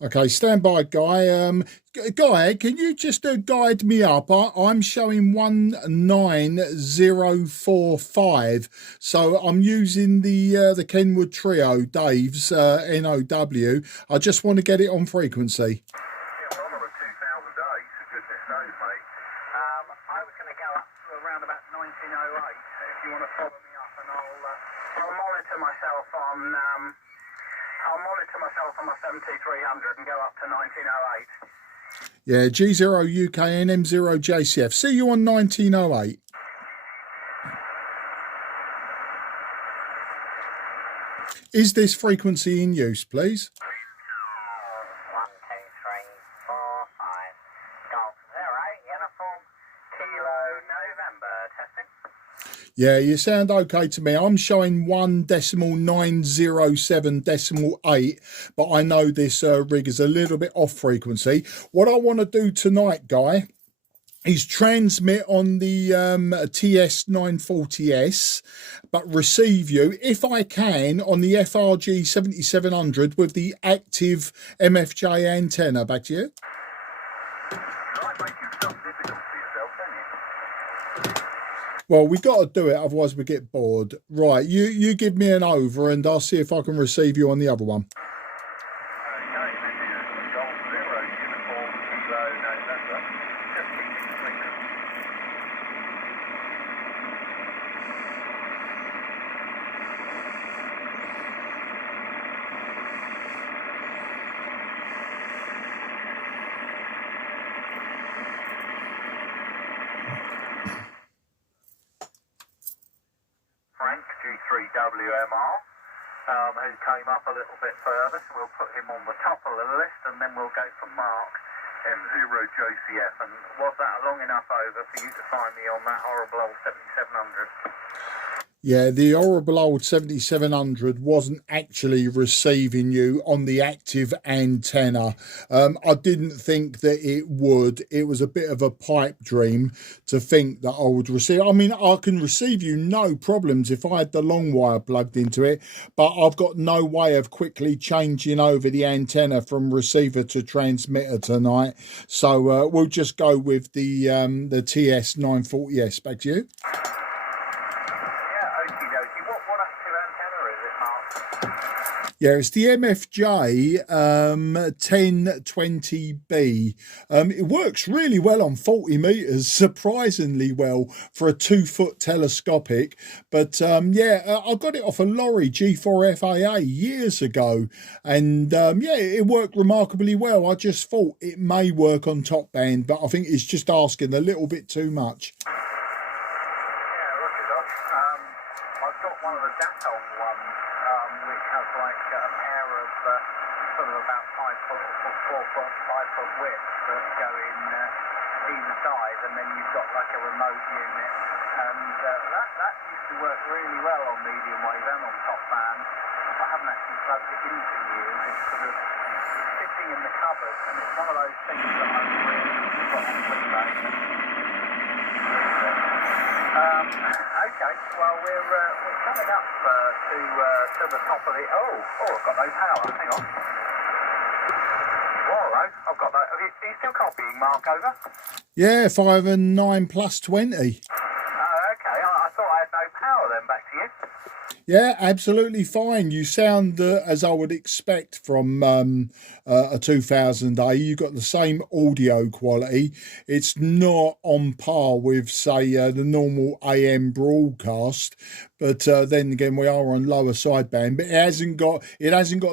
Okay, stand by, Guy. Guy, can you just guide me up? I'm showing 19045, so I'm using the Kenwood Trio, Dave's NOW. I just want to get it on frequency. Yeah, well, another 2,008, for goodness knows, mate. I was going to go up to around about 1908, if you want to follow me up, and I'll monitor myself on. I'll monitor myself on my 7300 and go up to 1908. Yeah, G0 UK and M0 JCF. See you on 1908. Is this frequency in use, please? 1, 2, 3, 4, 5. Golf 0, uniform, kilo, November, testing. Yeah, you sound okay to me. I'm showing 1.907.8, but I know this rig is a little bit off frequency. What I want to do tonight, Guy, is transmit on the TS-940S, but receive you, if I can, on the FRG 7700 with the active MFJ antenna. Back to you. Well, we got to do it, otherwise we get bored. Right, you give me an over and I'll see if I can receive you on the other one. G3WMR, who came up a little bit further, so we'll put him on the top of the list, and then we'll go for Mark, M0JCF. And was that a long enough over for you to find me on that horrible old 7700? Yeah, the horrible old 7700 wasn't actually receiving you on the active antenna. I didn't think that it would. It was a bit of a pipe dream to think that I would receive. I mean, I can receive you no problems if I had the long wire plugged into it, but I've got no way of quickly changing over the antenna from receiver to transmitter tonight. So we'll just go with the TS-940S. Back to you. Yeah, it's the MFJ 1020B. It works really well on 40 metres, surprisingly well for a 2-foot telescopic. But yeah, I got it off a lorry G4 FAA years ago. And yeah, it worked remarkably well. I just thought it may work on top band, but I think it's just asking a little bit too much. Okay, well we're coming up to the top of the. Oh, I've got no power. Hang on. Whoa, I've got that. Are you still copying, Mark? Over. Yeah, 5 and 9 plus 20. Okay, I thought I had no power then. Back to you. Yeah, absolutely fine. You sound as I would expect from a 2000A. You got the same audio quality. It's not on par with, say, the normal AM broadcast, but then again, we are on lower sideband. But it hasn't got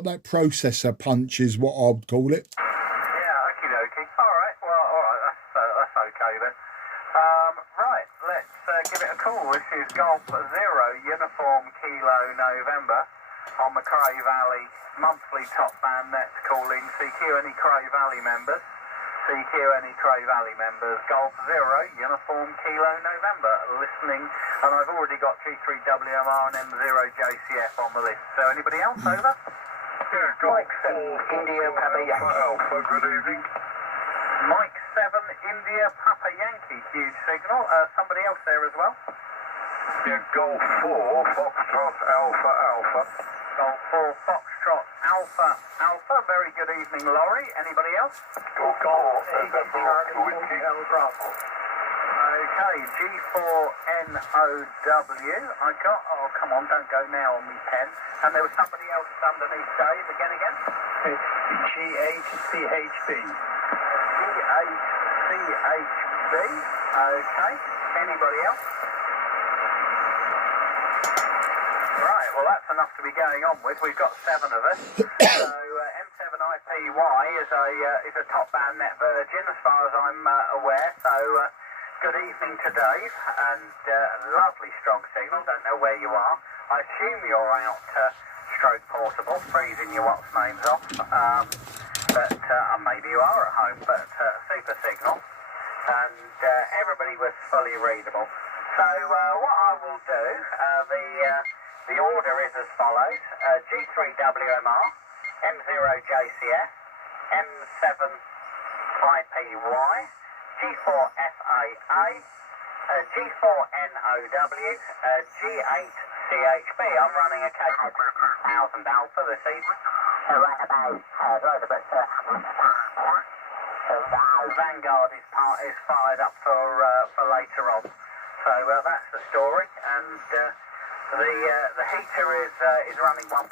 that processor punch, is what I'd call it. Yeah, okie dokie. All right, that's okay then. Right, let's give it a call. This is Golf 0 Uniform Kilo November on the Cray Valley monthly top band. That's calling. CQ any Cray Valley members. CQ any Cray Valley members. Golf 0 Uniform Kilo November listening. And I've already got G3WMR and M0JCF on the list. So anybody else over? Yeah, Mike 7 India Papa Yankee. Alpha, good evening. Mike 7 India Papa Yankee, huge signal. Somebody else there as well? Yeah, Golf 4 Foxtrot Alpha Alpha. Golf 4 Foxtrot Alpha. Alpha Alpha. Very good evening, Laurie. Anybody else? Okay, G4NOW. I got, oh come on, don't go now on me pen. And there was somebody else underneath Dave. Again. GHCHB. GHCHB. Okay. Anybody else? Right, well that's enough to be going on with. We've got 7 of us. So M7IPY is a top band net virgin as far as I'm aware. So good evening to Dave, and lovely strong signal. Don't know where you are. I assume you're out stroke portable, freezing your what's names off. But maybe you are at home. But super signal, and everybody was fully readable. So what I will do, the order is as follows: G3WMR, M0JCF, M7IPY, G4FAA, G4NOW, G8CHB. I'm running a cable 1000 Alpha this evening. Vanguard is fired up for later on. So that's the story, and the heater is running 1.5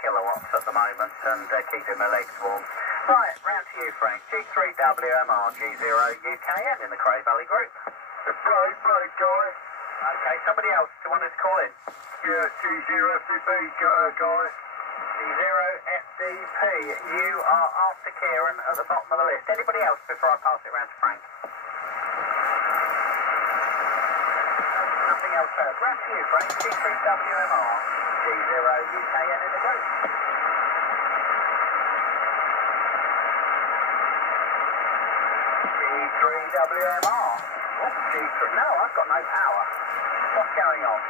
kilowatts at the moment, and keeping my legs warm. Right, round to you, Frank. G3WMR, G0UKN in the Cray Valley group. Right, guy. Okay, somebody else, do you want us to call in? Yeah, G0FDP, guy. G0FDP, you are after Kieran at the bottom of the list. Anybody else before I pass it round to Frank? Nothing else heard. Round to you, Frank. G3WMR, G0UKN in the group. G3WMR. G3. No, I've got no power. What's going on?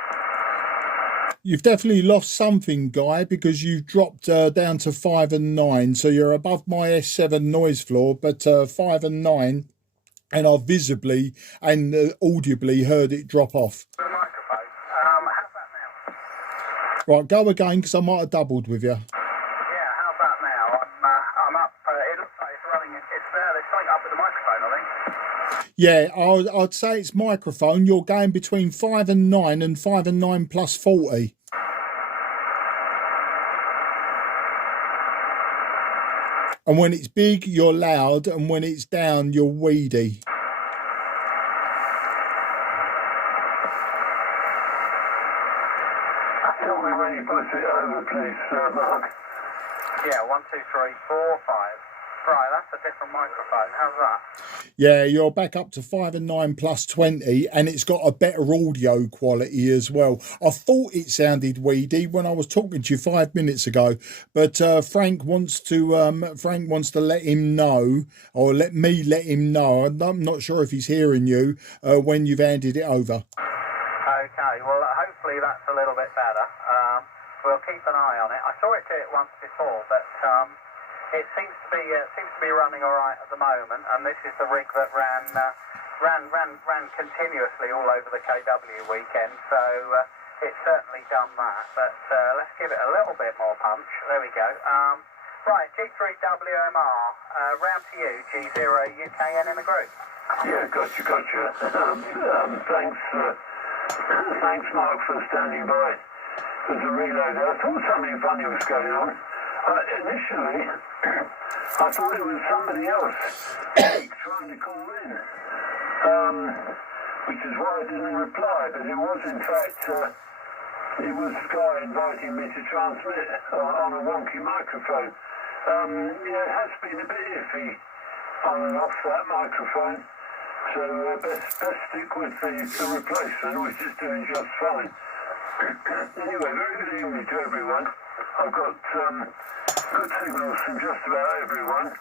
You've definitely lost something, Guy, because you've dropped down to 5 and 9. So you're above my S7 noise floor, but 5 and 9, and I've visibly and audibly heard it drop off. The microphone. How's that now? Right, go again, because I might have doubled with you. Yeah, how's that now? I'm up. It looks like it's running. There's something up with the microphone, I think. Yeah, I'd say it's microphone. You're going between 5 and 9 and 5 and 9 plus 40. And when it's big, you're loud, and when it's down, you're weedy. Tell me when you put it over, please, Mark. Yeah, 1, 2, 3, 4, 5. Right, that's a different microphone. How's that? Yeah, you're back up to 5 and 9 plus 20, and it's got a better audio quality as well. I thought it sounded weedy when I was talking to you 5 minutes ago, but Frank wants to let him know, or let him know. I'm not sure if he's hearing you when you've handed it over. Okay, well, hopefully that's a little bit better. We'll keep an eye on it. I saw it do it once before, but it seems to be running all right at the moment, and this is the rig that ran continuously all over the KW weekend, so it's certainly done that. But let's give it a little bit more punch. There we go. Right, G3WMR, round to you, G0UKN in the group. Yeah, gotcha. Thanks, Mark, for standing by as a reloader. I thought something funny was going on. Initially, I thought it was somebody else trying to call in, which is why I didn't reply, but it was in fact, it was Sky inviting me to transmit on a wonky microphone. It has been a bit iffy on and off that microphone, so best stick with the replacement, which is doing just fine. Anyway, very good evening to everyone. I've got good signals from just about everyone.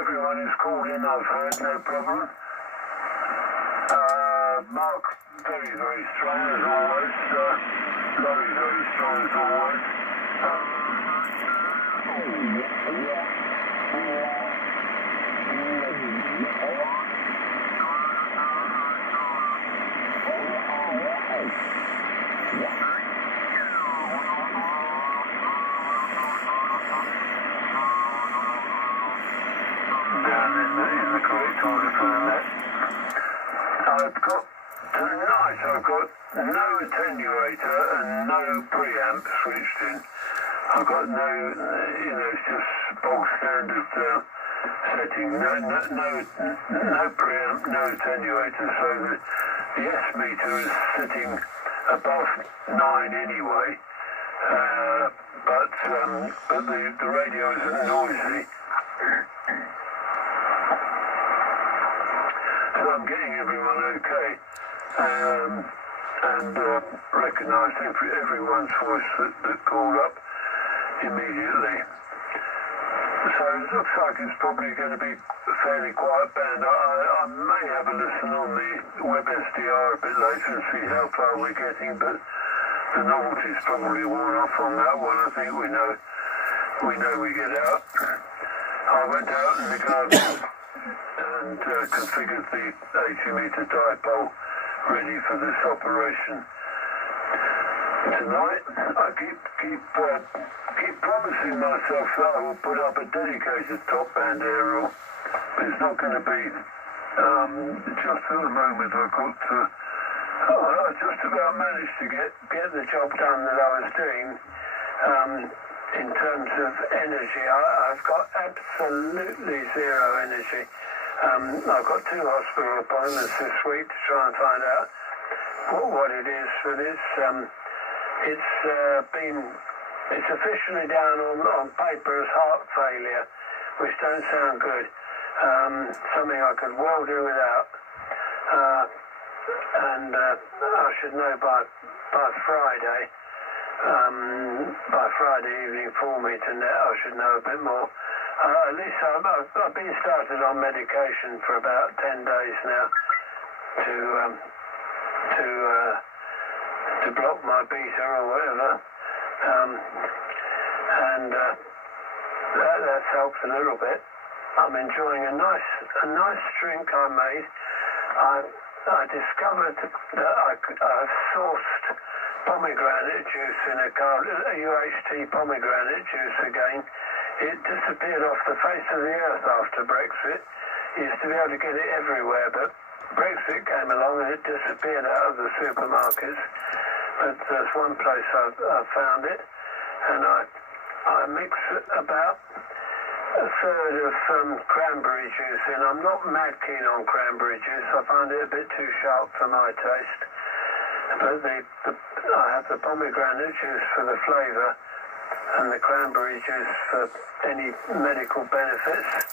Everyone who's called in, I've heard, no problem. Mark, very strong as always. Very strong as always. tonight I've got no attenuator and no preamp switched in. I've got no, it's just bog standard setting, no preamp, no attenuator, so the S meter is sitting above 9 anyway, but the radio isn't noisy. So I'm getting everyone okay, and recognised everyone's voice that called up immediately. So it looks like it's probably going to be a fairly quiet band. I may have a listen on the web SDR a bit later and see how far we're getting, but the novelty's probably worn off on that one. I think we know we get out. I went out in the garden and configured the 80-metre dipole ready for this operation. Tonight, I keep promising myself that I will put up a dedicated top band aerial, but it's not going to be. Just at the moment, I just about managed to get the job done that I was doing. In terms of energy, I've got absolutely zero energy. I've got 2 hospital appointments this week to try and find out what it is, but it's officially down on paper as heart failure, which don't sound good. Something I could well do without, and I should know by Friday. By Friday evening for me to net, I should know a bit more. At least I've been started on medication for about 10 days now to block my beta or whatever, and that's helped a little bit. I'm enjoying a nice drink I made. I discovered that I've sourced pomegranate juice in a UHT pomegranate juice again. It disappeared off the face of the earth after Brexit. You used to be able to get it everywhere, but Brexit came along and it disappeared out of the supermarkets. But there's one place I found it, and I mix about a third of cranberry juice in. I'm not mad keen on cranberry juice. I find it a bit too sharp for my taste. But I have the pomegranate juice for the flavour and the cranberry juice for any medical benefits.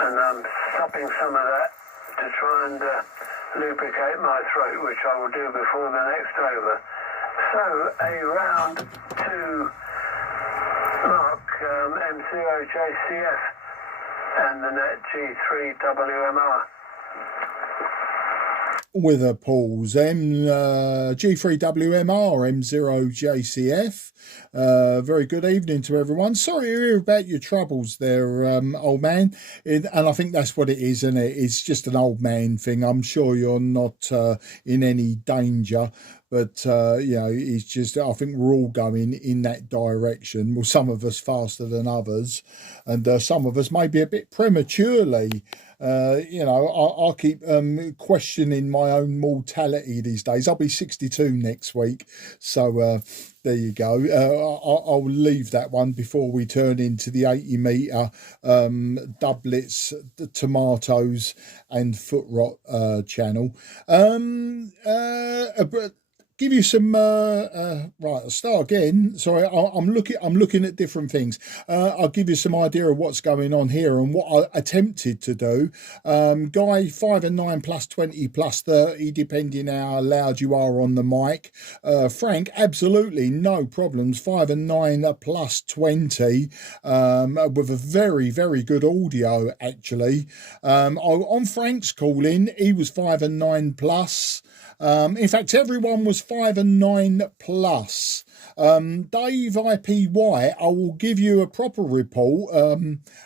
And I'm supping some of that to try and lubricate my throat, which I will do before the next over. So a round 2 mark M0JCF and the net G3WMR. With a pause, G3WMR, M0JCF. Very good evening to everyone. Sorry to hear about your troubles there, old man. And I think that's what it is, isn't it? It's just an old man thing. I'm sure you're not in any danger. But, it's just, I think we're all going in that direction. Well, some of us faster than others, and some of us maybe a bit prematurely. I keep questioning my own mortality these days. I'll be 62 next week. So there you go. I'll leave that one before we turn into the 80-metre doublets, tomatoes and foot rot channel. Give you some right, I'll start again. Sorry, I'm looking at different things. I'll give you some idea of what's going on here and what I attempted to do. Guy, 5 and 9 plus 20 plus 30, depending how loud you are on the mic. Frank, absolutely no problems, 5 and 9 plus 20, with a very, very good audio actually. On Frank's calling, he was 5 and 9 plus. In fact, everyone was 5 and 9 plus. Dave IPY, I will give you a proper report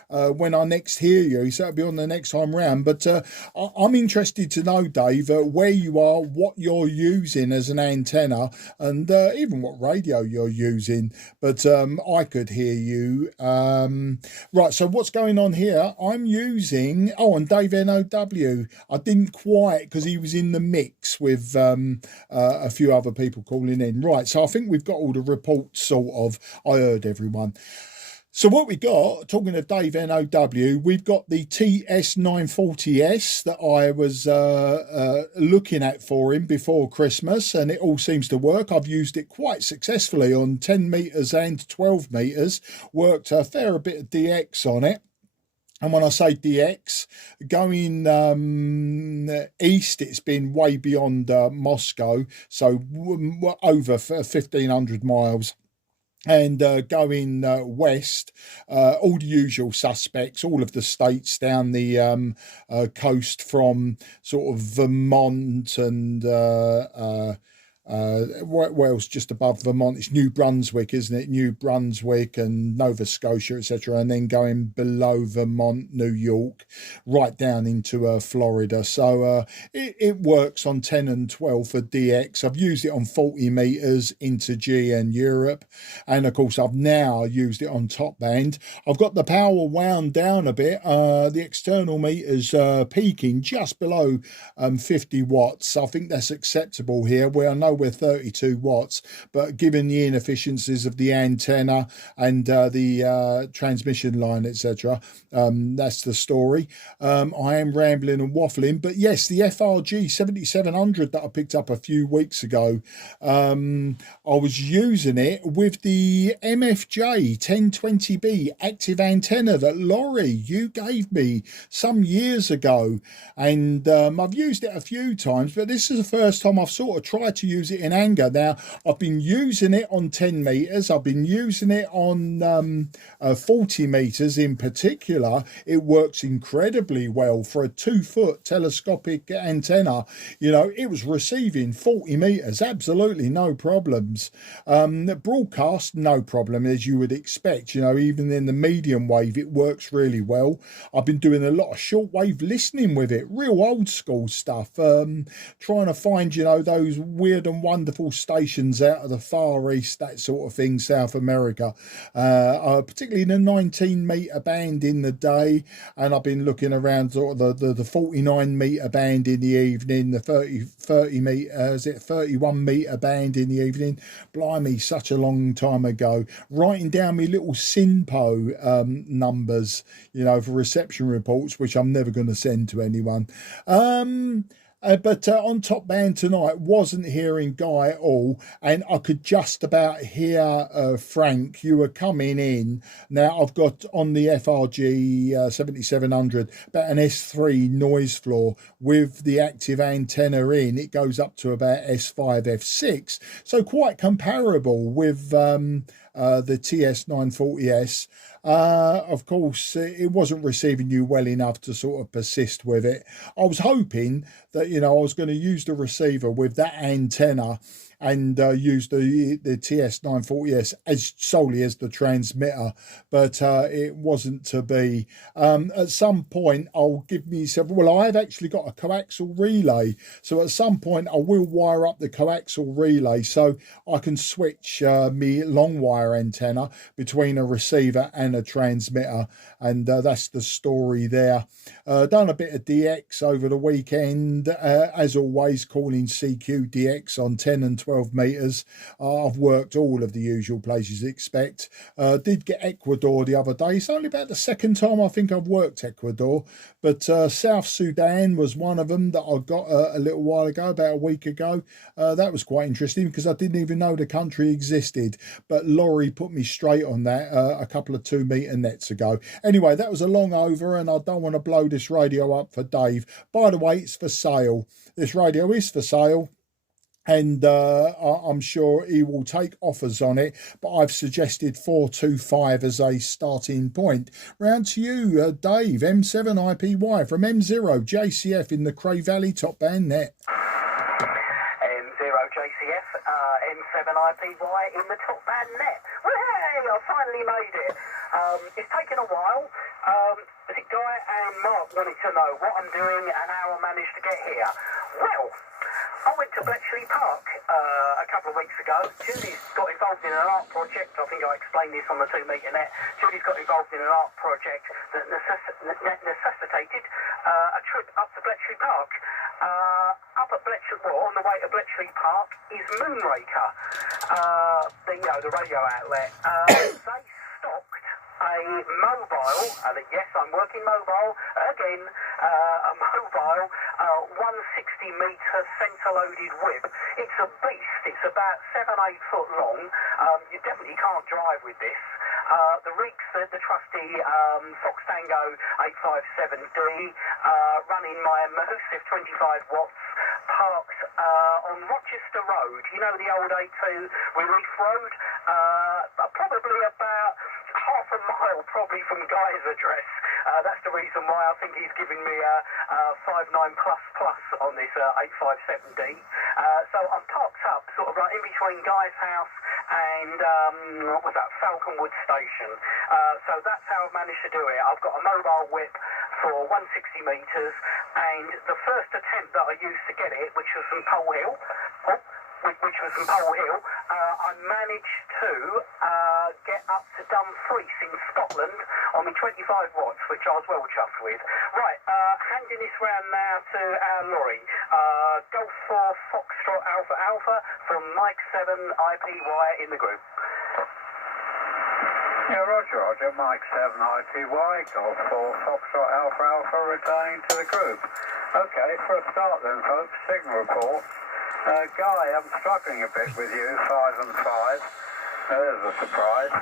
when I next hear you, so that'll be on the next time round. But I'm interested to know, Dave, where you are, what you're using as an antenna, and even what radio you're using. But I could hear you. Right, so what's going on here? I'm using, and Dave NOW. I didn't quite, because he was in the mix with a few other people calling in. Right, so I think we've got all the reports sort of. I heard everyone. So what we got, talking of Dave NOW, we've got the TS-940S that I was looking at for him before Christmas, and it all seems to work. I've used it quite successfully on 10 metres and 12 metres, worked a fair bit of DX on it. And when I say DX, going east, it's been way beyond Moscow, so over 1,500 miles. And going west, all the usual suspects, all of the states down the coast from sort of Vermont and what else just above Vermont? It's New Brunswick, isn't it? New Brunswick and Nova Scotia, etc. And then going below Vermont, New York, right down into Florida. So it works on 10 and 12 for DX. I've used it on 40 metres into G and Europe. And of course, I've now used it on top band. I've got the power wound down a bit. The external meters peaking just below 50 watts. I think that's acceptable here, where I know we're 32 watts, but given the inefficiencies of the antenna and the transmission line, etc., that's the story. I am rambling and waffling, but yes, the FRG 7700 that I picked up a few weeks ago, I was using it with the MFJ 1020B active antenna that Laurie, you gave me some years ago, and I've used it a few times, but this is the first time I've sort of tried to use it in anger. Now, I've been using it on 10 metres, I've been using it on 40 metres in particular. It works incredibly well for a 2-foot telescopic antenna. You know, it was receiving 40 metres, absolutely no problems. Broadcast, no problem, as you would expect. You know, even in the medium wave, it works really well. I've been doing a lot of shortwave listening with it, real old school stuff, trying to find, you know, those weird and wonderful stations out of the Far East, that sort of thing, South America, particularly the 19 metre band in the day, and I've been looking around sort of the 49 metre band in the evening, the 30 metre, 31 metre band in the evening. Blimey, such a long time ago. Writing down my little SINPO numbers, you know, for reception reports, which I'm never going to send to anyone. But on top band tonight, wasn't hearing Guy at all, and I could just about hear Frank. You were coming in. Now, I've got on the FRG 7700 about an S3 noise floor with the active antenna in. It goes up to about S5, F6, so quite comparable with the TS-940S. Of course, it wasn't receiving you well enough to sort of persist with it. I was hoping that, you know, I was going to use the receiver with that antenna and use the TS-940S as solely as the transmitter, but it wasn't to be. At some point, I'll give myself, well, I've actually got a coaxial relay, so at some point I will wire up the coaxial relay so I can switch me long wire antenna between a receiver and a transmitter, and that's the story there. Done a bit of DX over the weekend, as always, calling CQ DX on 10 and 12 metres. I've worked all of the usual places you expect. Did get Ecuador the other day. It's only about the second time I think I've worked Ecuador, but South Sudan was one of them that I got a little while ago, about a week ago. That was quite interesting because I didn't even know the country existed, but Laurie put me straight on that a couple of 2 metre nets ago. Anyway, that was a long over, and I don't want to blow this radio up for Dave. By the way, it's for sale. This radio is for sale, and I'm sure he will take offers on it, but I've suggested 425 as a starting point. Round to you, Dave, M7IPY from M0 JCF in the Cray Valley top band net. M0 JCF, M7IPY in the top It's taken a while. The Guy and Mark wanted to know what I'm doing and how I managed to get here. Well, I went to Bletchley Park a couple of weeks ago. Julie's got involved in an art project. I think I explained this on the 2 metre net. Julie's got involved in an art project that necessitated a trip up to Bletchley Park. Up at Bletchley, well, on the way to Bletchley Park is Moonraker, the radio outlet. They stocked a mobile, and yes, I'm working mobile again, a mobile 160 metre centre-loaded whip. It's a beast. It's about 7-8 foot long. You definitely can't drive with this. The rig's the trusty Fox Tango 857D, running my immersive 25 watts, parked on Rochester Road. You know the old A2 Relief Road? Probably about half a mile probably from Guy's address. That's the reason why I think he's giving me a 59++ on this 857D. So I'm parked up sort of right in between Guy's house and what was that, Falconwood Station. So that's how I've managed to do it. I've got a mobile whip for 160 metres, and the first attempt that I used to get it, which was from Pole Hill, I managed to get up to Dumfries in Scotland on my 25 watts, which I was well chuffed with. Right, handing this round now to our lorry. Golf 4 Foxtrot Alpha Alpha from Mike 7 IPY in the group. Yeah, Roger, Mike 7 IPY, Golf 4 Foxtrot Alpha Alpha returning to the group. Okay, for a start then folks, signal report. Guy, I'm struggling a bit with you, 5 and 5. There's a surprise.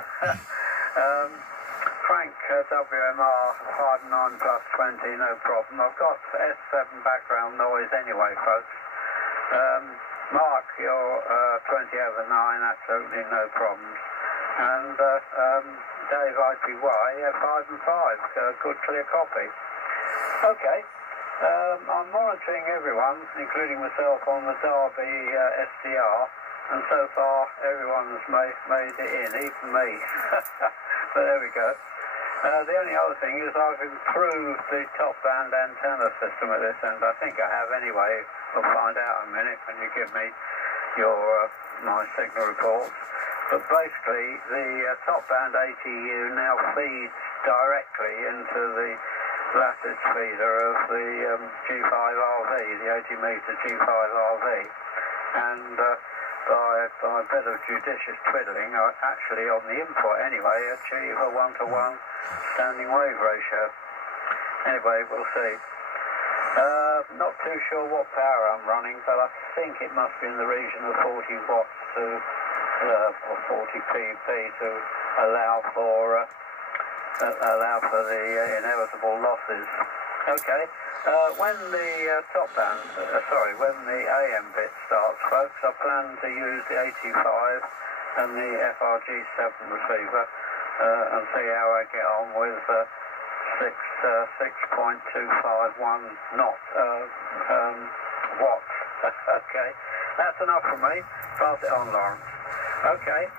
Frank, WMR 59 plus 20, no problem. I've got S7 background noise anyway, folks. Mark, you're 20 over 9, absolutely no problems. And Dave IPY, yeah, 5 and 5, good clear copy. Okay. I'm monitoring everyone, including myself, on the Derby SDR, and so far everyone has made it in, even me. But there we go. The only other thing is I've improved the top band antenna system at this end. I think I have anyway. We'll find out in a minute when you give me your my signal reports. But basically, the top band ATU now feeds directly into the lattice feeder of the G5RV, the 80 metre G5RV, and by a bit of judicious twiddling, I actually on the input anyway achieve a 1-to-1 standing wave ratio. Anyway, we'll see. Not too sure what power I'm running, but I think it must be in the region of 40 watts to or 40 pp to allow for the inevitable losses. Okay, when the top band, when the AM bit starts, folks, I plan to use the 85 and the FRG7 receiver and see how I get on with 6.251 watts. Okay, that's enough for me. Pass it on, Lawrence. Okay.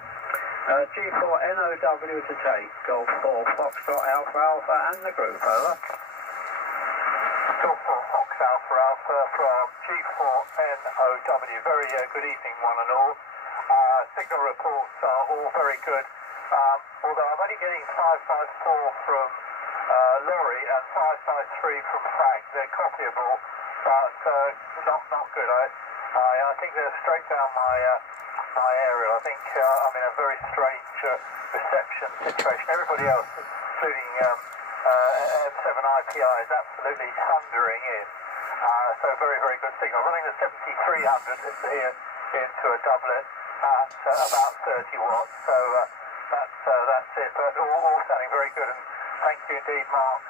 G4 NOW to take, Golf 4 Foxtrot Alpha Alpha and the group, over. Golf 4 Fox Alpha Alpha from G4 NOW. Very good evening, one and all. Signal reports are all very good. Although I'm only getting 554 from Laurie and 553 from Frank. They're copyable, but not good. I think they're straight down my area. I think I'm in a very strange reception situation. Everybody else, including M7 IPI, is absolutely thundering in. So very, very good signal. Running the 7300 here into a doublet at about 30 watts. So that's it. But all sounding very good. And thank you indeed, Mark.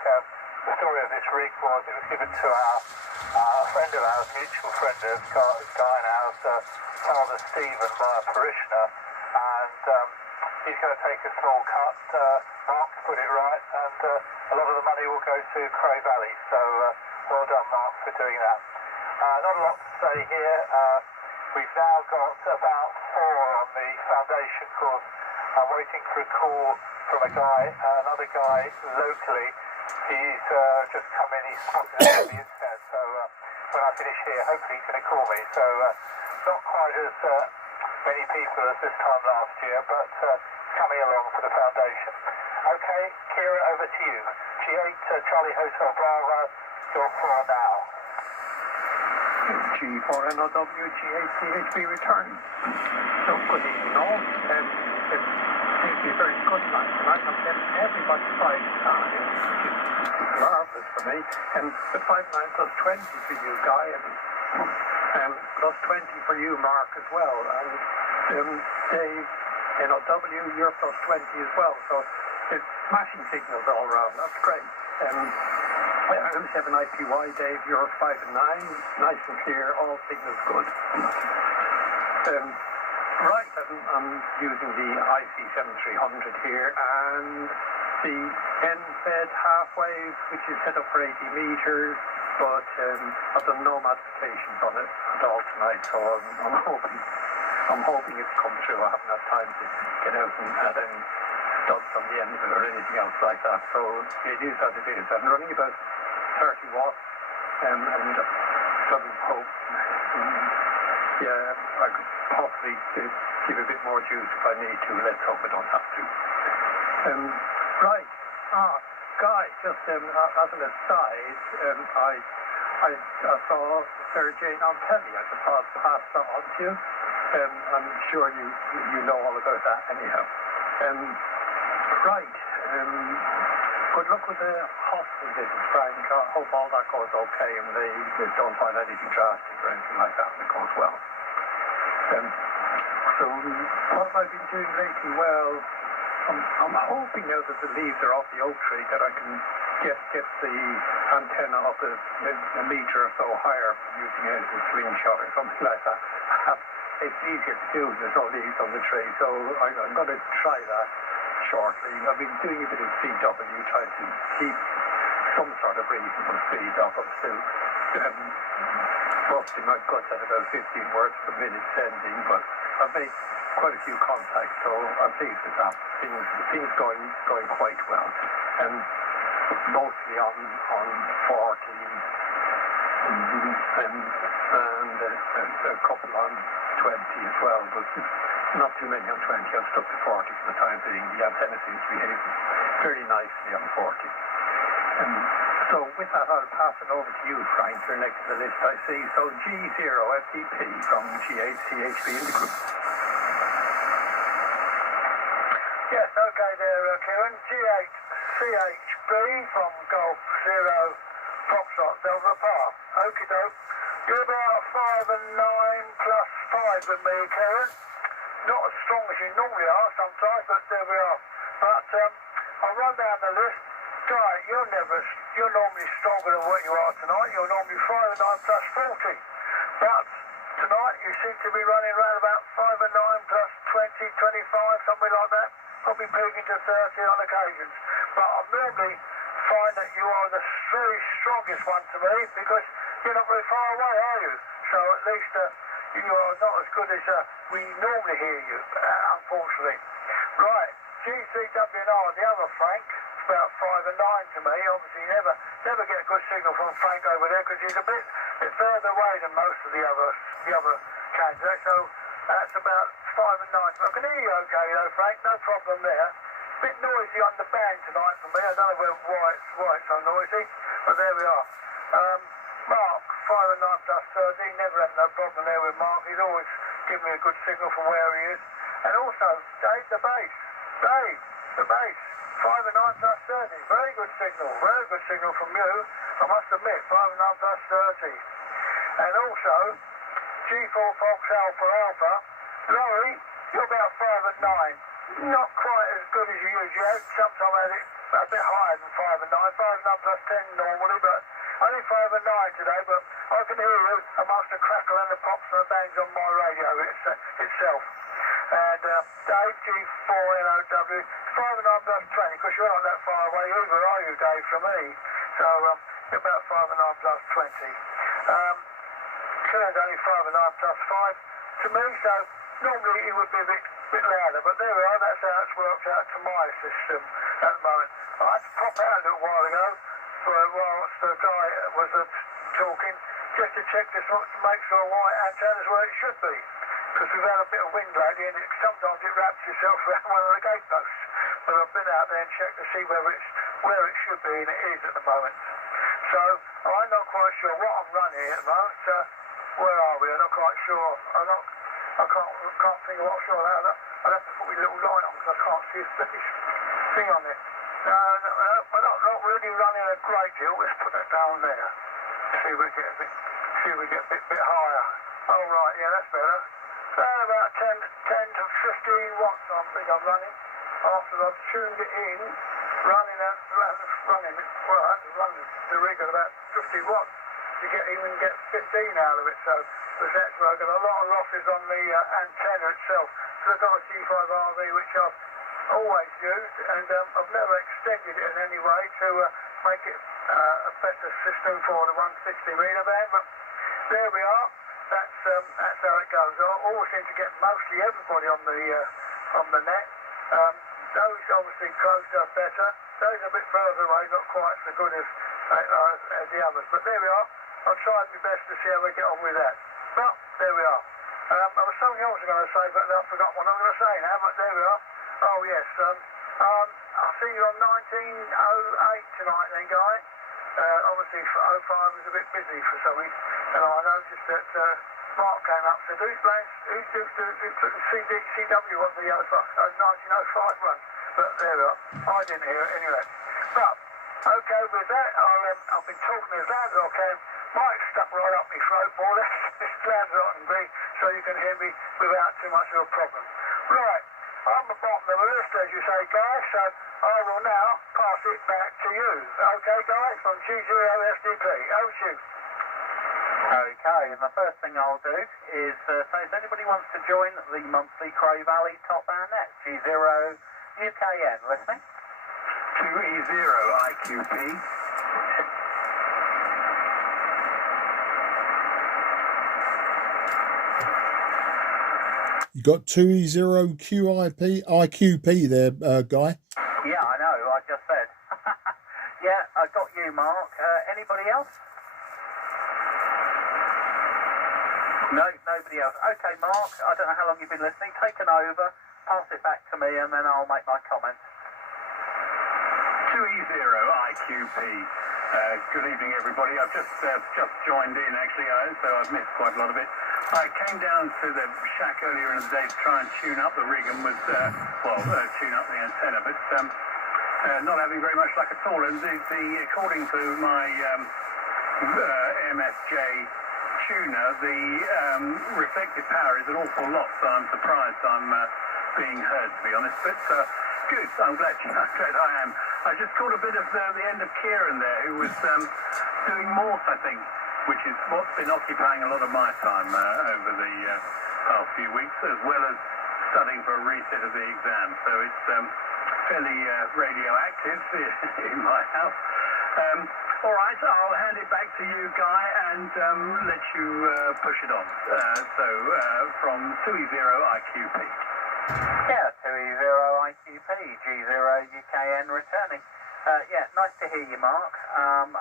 The story of this rig was it was given to our friend of ours, mutual friend of Guy and ours, Father Stephen, by a parishioner, and he's going to take a small cut. Mark's put it right, and a lot of the money will go to Cray Valley. So well done, Mark, for doing that. Not a lot to say here. We've now got about 4 on the foundation course. I'm waiting for a call from a guy, another guy locally. He's just come in, he's spotted it on the internet, so when I finish here, hopefully he's going to call me. So not quite as many people as this time last year, but coming along for the foundation. Okay, Kira, over to you. G8 Charlie Hotel Bravo, you're for now. G4NOW, G8 CHB returning. So good evening all. It seems to be a very good night tonight. I'm getting everybody 5 time, which is marvellous for me. And the 5-9 plus 20 for you, Guy, and plus 20 for you, Mark, as well. And Dave, NOW, you're plus 20 as well. So it's smashing signals all around. That's great. I'm 7IPY, Dave, you're 5 and 9, nice and clear, all signals good. Right, I'm using the IC7300 here, and the end-fed half wave, which is set up for 80 meters, but I've done no modifications on it at all tonight, so I'm hoping it's come through. I haven't had time to get out and add any studs on the end of it or anything else like that, so it is as it is. I'm running about 30 watts, and doesn't hope. Yeah, I could possibly give a bit more juice if I need to. Let's hope I don't have to. Right. Guy, just as an aside, I saw Sarah Jane on telly. I just thought I'd pass that on to you. I'm sure you know all about that anyhow. Right. Good luck with the hospital visit, Frank. I hope all that goes okay and they don't find anything drastic or anything like that and it goes well. So what have I been doing lately? Well, I'm hoping now that the leaves are off the oak tree that I can get the antenna up a metre or so higher using a slingshot or something like that. It's easier to do when there's no leaves on the tree, so I'm going to try that shortly. I've been doing a bit of CW, trying to keep some sort of reasonable speed up. I'm still busting my guts at about 15 words per minute sending, but I've made quite a few contacts, so I'm pleased with that. Things going quite well, and mostly on 40 and a couple on 20 as well, but not too many on 20. I've stuck to 40 for the time being. The antenna seems to behave very nicely on 40. So with that, I'll pass it over to you, Frank. You're next to the list, I see. So G0FTP from G8CHB in the group. Yes, okay there, Kieran. G8CHB from Golf 0 Foxtrot Delta Par. Okie doke. You're about 5 and 9 plus 5 with me, Kieran. Not as strong as you normally are sometimes, but there we are. But I'll run down the list. Guy, you're normally stronger than what you are tonight. You're normally 5 and 9 plus 40. But tonight you seem to be running around about 5 and 9 plus 20, 25, something like that. Probably peaking to 30 on occasions. But I normally find that you are the very strongest one to me because you're not very far away, are you? So at least you are not as good as we normally hear you, unfortunately. Right, GCWR, the other Frank, it's about 5 and 9 to me. Obviously, never get a good signal from Frank over there because he's a bit further away than most of the other candidates. So that's about 5 and 9. So I can hear you okay, though, Frank. No problem there. Bit noisy on the band tonight for me. I don't know why it's so noisy, but there we are. Mark, 5 and 9 plus 30. Never had no problem there with Mark. He's always given me a good signal from where he is. And also, Dave, the bass. 5 and 9 plus 30. Very good signal from you. I must admit, 5 and 9 plus 30. And also, G4 Fox Alpha Alpha. Laurie, you're about 5 and 9. Not quite as good as you usually have. Sometimes I had it a bit higher than 5 and 9. 5 and 9 plus 10 normally, but only 5 and 9 today. But I can hear you amongst the crackle and the pops and the bangs on my radio itself. And Dave, G4NOW, 5 and 9 plus 20, because you're not that far away either, are you, Dave, from me? So you're about 5 and 9 plus 20. Kieran's only 5 and 9 plus 5 to me, so normally he would be a bit bit louder, but there we are, that's how it's worked out to my system at the moment. I had to pop out a little while ago, whilst the guy was talking, just to check this to make sure white antenna's where it should be. Because we've had a bit of wind lately, and sometimes it wraps itself around one of the gate posts. But I've been out there and checked to see where it should be, and it is at the moment. So I'm not quite sure what I'm running at the moment. Where are we? I'm not quite sure. I can't think of what I'm sure. I'll have to put my little light on because I can't see this thing on it. I'm not really running a great deal. Let's put that down there. See if we get a bit higher. Oh right, yeah, that's better. About 10 to 15 watts I think I'm running. After I've tuned it in, running the rig at about 50 watts to even get 15 out of it. So that's where I've got a lot of losses on the antenna itself. So I've got a G5RV which I've always used, and I've never extended it in any way to make it a better system for the 160 meter band. But there we are. That's how it goes. I always seem to get mostly everybody on the net. Those obviously close are better. Those are a bit further away, not quite so good as the others. But there we are. I'll try my best to see how we get on with that. But there we are. There was something else I was going to say, but I forgot what I'm going to say now. But there we are. Oh yes. I see you're on 1908 tonight, then, Guy. Obviously, 05 was a bit busy for something, and I noticed that Mark came up and said, who's CW on the 1905 run? But there we are. I didn't hear it anyway. But, okay, with that, I've been talking as loud as I can. Mike's stuck right up my throat, more or less, as loud as I can be, so you can hear me without too much of a problem. Right. I'm the bottom of the list, as you say, guys, so I will now pass it back to you. Okay, guys, from G0SDP. Over to you. Okay, and the first thing I'll do is say if anybody wants to join the monthly Cray Valley Top Band Net, G0 UKN, listening? 2E0 IQP. You got 2E0 IQP there, Guy. Yeah, I know, I just said. Yeah, I got you, Mark. Anybody else? No, nobody else. Okay, Mark, I don't know how long you've been listening. Taken over, pass it back to me, and then I'll make my comments. 2E0 IQP. Good evening, everybody. I've just joined in, actually, so I've missed quite a lot of it. I came down to the shack earlier in the day to try and tune up the rig and was, tune up the antenna, but not having very much luck at all. And according to my MSJ tuner, the reflective power is an awful lot, so I'm surprised I'm being heard, to be honest. But good, I'm glad I am. I just caught a bit of the end of Kieran there, who was doing Morse, I think, which is what's been occupying a lot of my time over the past few weeks, as well as studying for a reset of the exam. So it's fairly radioactive in my house. All right, I'll hand it back to you, Guy, and let you push it on. From 2E0 IQP. Yeah, 2E0 IQP, G0 UKN returning. Yeah, nice to hear you, Mark.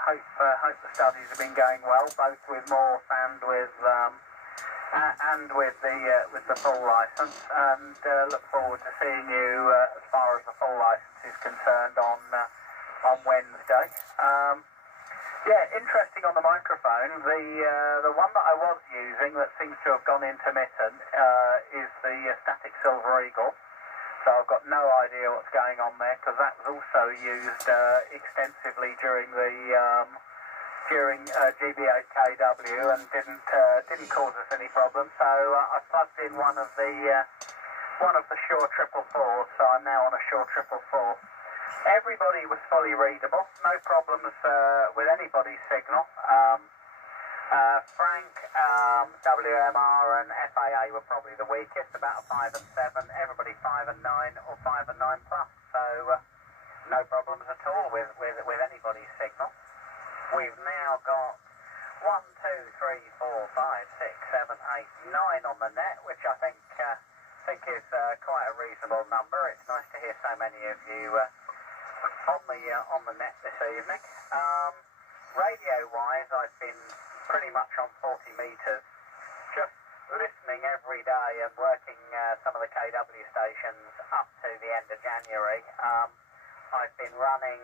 Hope the studies have been going well, both with Morse and with the full license. And look forward to seeing you as far as the full license is concerned on Wednesday. Yeah, interesting on the microphone. The one that I was using that seems to have gone intermittent is the Static Silver Eagle. So I've got no idea what's going on there, because that was also used extensively during the GB8KW and didn't cause us any problems. So I plugged in one of the Shure 444s, so I'm now on a Shure 444. Everybody was fully readable, no problems with anybody's signal. Frank, WMR and FAA were probably the weakest, about 5 and 7. Everybody 5 and 9 or 5 and 9 plus. So no problems at all with anybody's signal. We've now got 1, 2, 3, 4, 5, 6, 7, 8, 9 on the net, which I think is quite a reasonable number. It's nice to hear so many of you on the net this evening. Radio-wise, I've been pretty much on 40 metres, just listening every day and working some of the KW stations up to the end of January. I've been running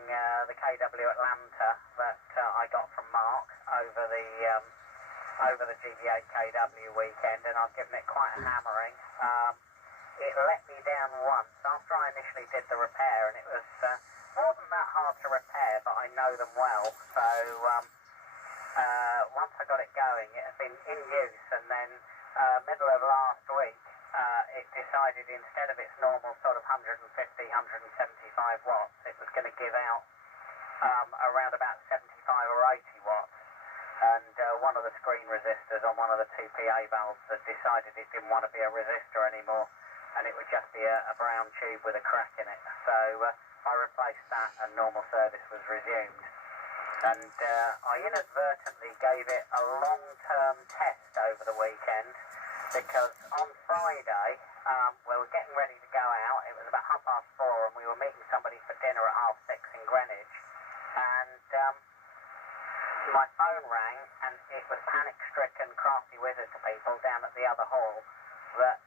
the KW Atlanta that I got from Mark over the GB8 KW weekend, and I've given it quite a hammering. It let me down once after I initially did the repair, and it wasn't that hard to repair, but I know them well. So once I got it going, it had been in use, and then middle of last week, it decided instead of its normal sort of 150, 175 watts, it was going to give out around about 75 or 80 watts. And one of the screen resistors on one of the 2PA valves had decided it didn't want to be a resistor anymore, and it would just be a brown tube with a crack in it. So I replaced that, and normal service was resumed. And I inadvertently gave it a long-term test over the weekend, because on Friday, we were getting ready to go out. It was about 4:30, and we were meeting somebody for dinner at 6:30 in Greenwich. And my phone rang, and it was panic-stricken Crafty Wizard to people down at the other hall that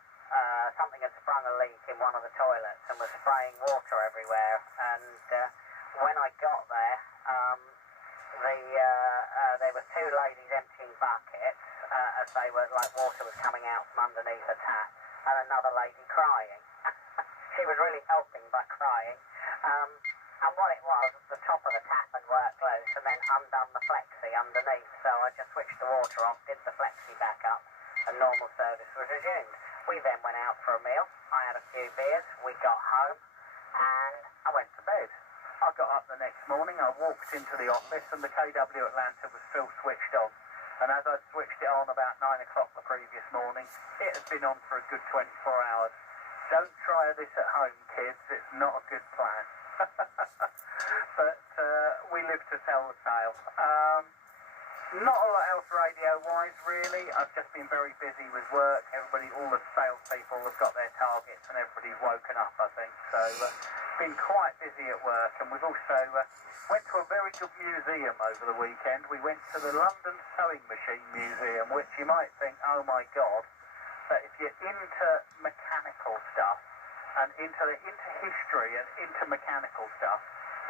something had sprung a leak in one of the toilets and was spraying water everywhere. And when I got there, there were two ladies emptying buckets as they were, like, water was coming out from underneath a tap, and another lady crying. She was really helping by crying. And what it was, the top of the tap had worked loose and then undone the flexi underneath. So I just switched the water off, did the flexi back up, and normal service was resumed. We then went out for a meal. I had a few beers. We got home, and I went to bed. I got up the next morning, I walked into the office, and the KW Atlanta was still switched on. And as I switched it on about 9 o'clock the previous morning, it had been on for a good 24 hours. Don't try this at home, kids. It's not a good plan. But we live to tell the tale. Not a lot else radio-wise, really. I've just been very busy with work. All the salespeople have got their targets, and everybody's woken up, I think. So, been quite busy at work, and we've also went to a very good museum over the weekend. We went to the London Sewing Machine Museum, which you might think, oh my God, but if you're into mechanical stuff, and into history and into mechanical stuff,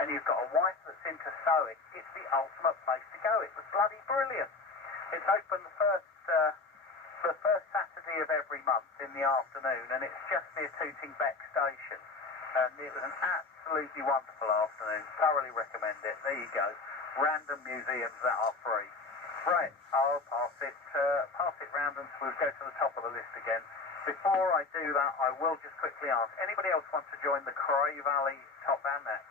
and you've got a wife that's into sewing, it's the ultimate place to go. It was bloody brilliant. It's open the first Saturday of every month in the afternoon, and it's just near Tooting Beck Station. And it was an absolutely wonderful afternoon. Thoroughly recommend it. There you go. Random museums that are free. Right, I'll pass it round, and we'll go to the top of the list again. Before I do that, I will just quickly ask, anybody else want to join the Cray Valley Top Band net?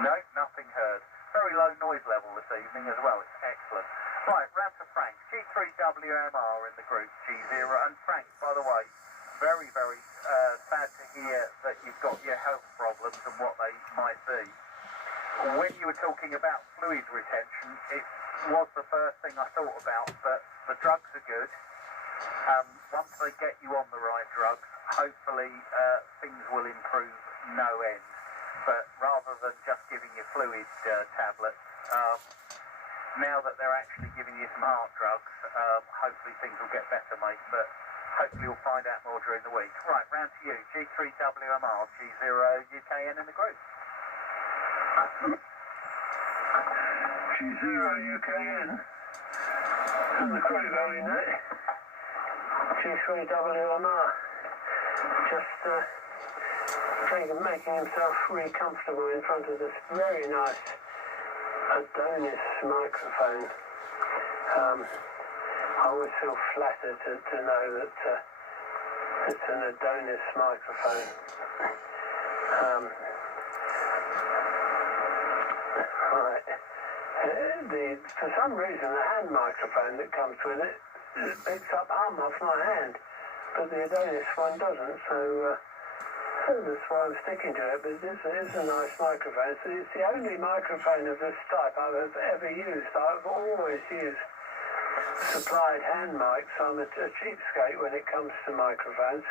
No, nothing heard. Very low noise level this evening as well. It's excellent. Right, round to Frank. G3WMR in the group, G0. And Frank, by the way, very, very sad to hear that you've got your health problems and what they might be. When you were talking about fluid retention, it was the first thing I thought about, but the drugs are good. Once they get you on the right drugs, hopefully things will improve no end. But rather than just giving you fluid tablets, now that they're actually giving you some heart drugs, hopefully things will get better, mate. But hopefully you'll find out more during the week. Right, round to you. G3WMR, G0 UKN in the group. G0 UKN and the Cray Valley net. G3WMR. Just making himself really comfortable in front of this very nice Adonis microphone. I always feel flattered to know that it's an Adonis microphone. Right. For some reason, the hand microphone that comes with it picks up hum off my hand, but the Adonis one doesn't, so that's why I'm sticking to it. But this is a nice microphone. So it's the only microphone of this type I've ever used. I've always used supplied hand mics. I'm a cheapskate when it comes to microphones.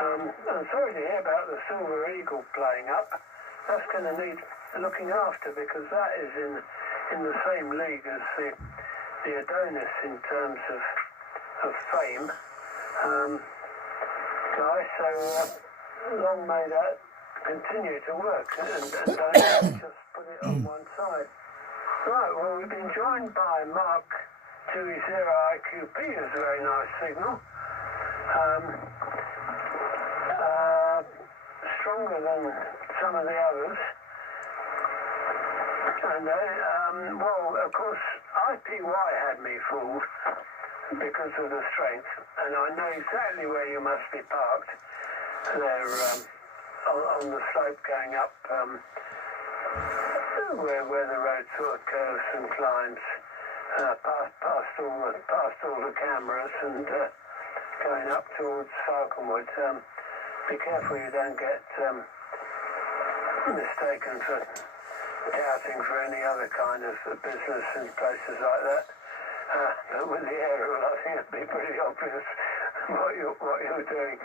I'm sorry to hear about the Silver Eagle playing up. That's going to need looking after, because that is in the same league as the Adonis in terms of fame. Guy, so long may that continue to work, and don't just put it on one side. Right, well, we've been joined by Mark 20 IQP, is a very nice signal. Stronger than some of the others. And well, of course, IPY had me fooled because of the strength, and I know exactly where you must be parked. They're on the slope going up, where the road sort of curves and climbs, past all the cameras, and going up towards Falconwood. Be careful you don't get mistaken for touting for any other kind of business in places like that. But with the aerial, I think it'd be pretty obvious what you're doing.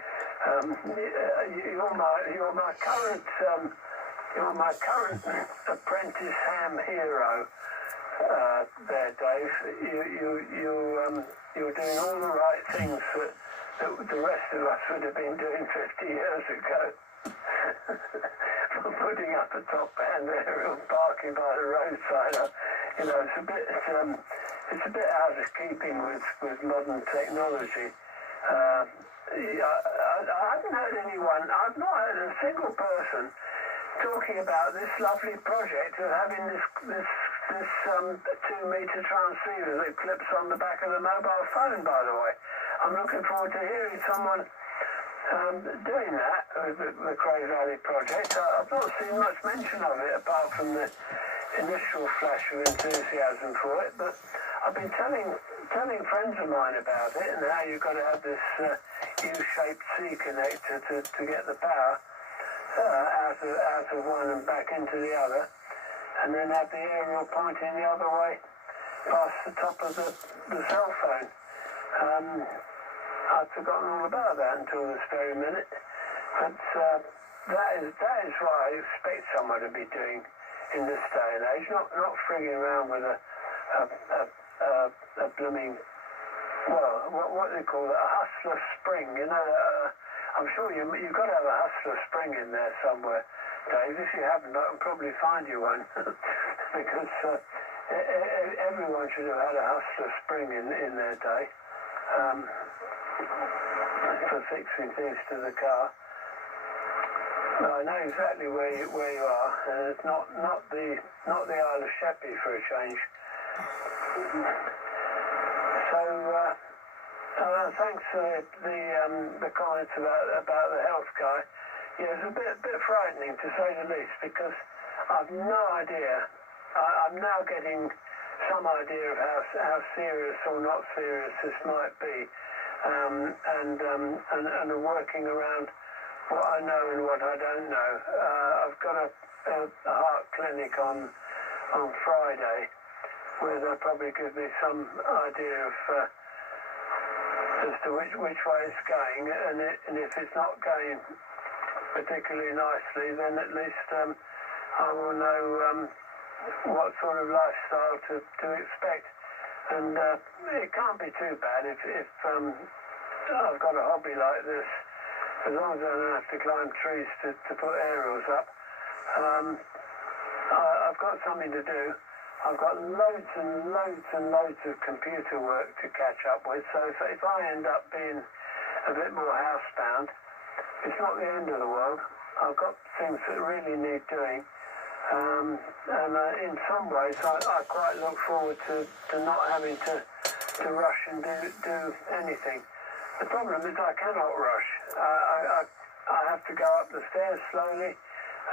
You're my current apprentice ham hero. There, Dave. You're doing all the right things that the rest of us would have been doing 50 years ago. Putting up a top band aerial, parking by the roadside. You know, it's a bit out of keeping with modern technology. I haven't heard anyone. I've not heard a single person talking about this lovely project of having this 2-meter transceiver that clips on the back of the mobile phone, by the way. I'm looking forward to hearing someone doing that with the Cray Valley project. I've not seen much mention of it apart from the initial flash of enthusiasm for it, but I've been telling friends of mine about it and how you've got to have this U-shaped C connector to get the power out of one and back into the other, and then have the aerial pointing the other way past the top of the cell phone. I'd forgotten all about that until this very minute, but that is what I expect someone to be doing in this day and age, not frigging around with a blooming, well, what do they call it, a hustler spring, you know. I'm sure you've got to have a hustler spring in there somewhere, Dave. If you haven't, I can probably find you one, because everyone should have had a hustler spring in their day. For fixing things to the car. I know exactly where you are, and it's not the Isle of Sheppey for a change. So thanks for the comments about the health guy. Yeah, it's a bit frightening to say the least, because I've no idea. I'm now getting some idea of how serious or not serious this might be. And working around what I know and what I don't know. I've got a heart clinic on Friday, where they'll probably give me some idea of as to which way it's going, and if it's not going particularly nicely, then at least I will know what sort of lifestyle to expect. And it can't be too bad if I've got a hobby like this, as long as I don't have to climb trees to put aerials up. I've got something to do. I've got loads and loads and loads of computer work to catch up with, so if I end up being a bit more housebound, it's not the end of the world. I've got things that really need doing. And in some ways, I quite look forward to not having to rush and do anything. The problem is I cannot rush. I have to go up the stairs slowly.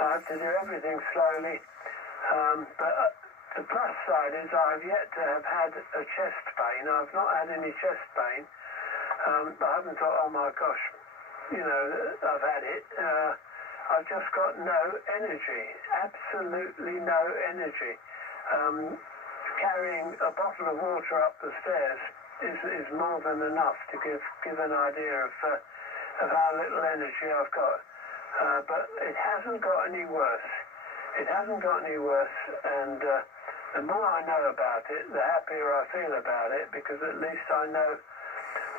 I have to do everything slowly. But the plus side is I've yet to have had a chest pain. I've not had any chest pain. But I haven't thought, oh my gosh, you know, I've had it. I've just got no energy, absolutely no energy. carrying a bottle of water up the stairs is more than enough to give an idea of how little energy I've got. But it hasn't got any worse. It hasn't got any worse, and the more I know about it, the happier I feel about it, because at least I know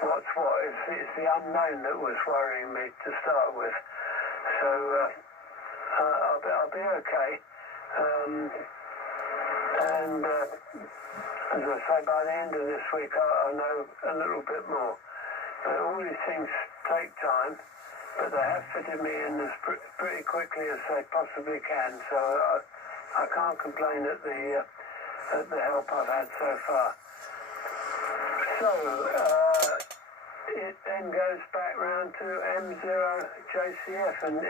what's what. It's the unknown that was worrying me to start with. So I'll be okay. And as I say, by the end of this week, I'll know a little bit more. But all these things take time, but they have fitted me in as pretty quickly as they possibly can. So I can't complain at the help I've had so far. So it then goes back round to M0JCF, and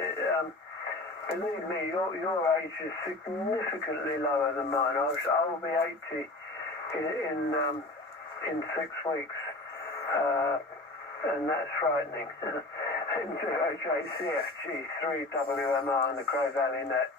believe me, your age is significantly lower than mine. I will be 80 in 6 weeks, and that's frightening. M0JCF G3WMR on the Cray Valley net.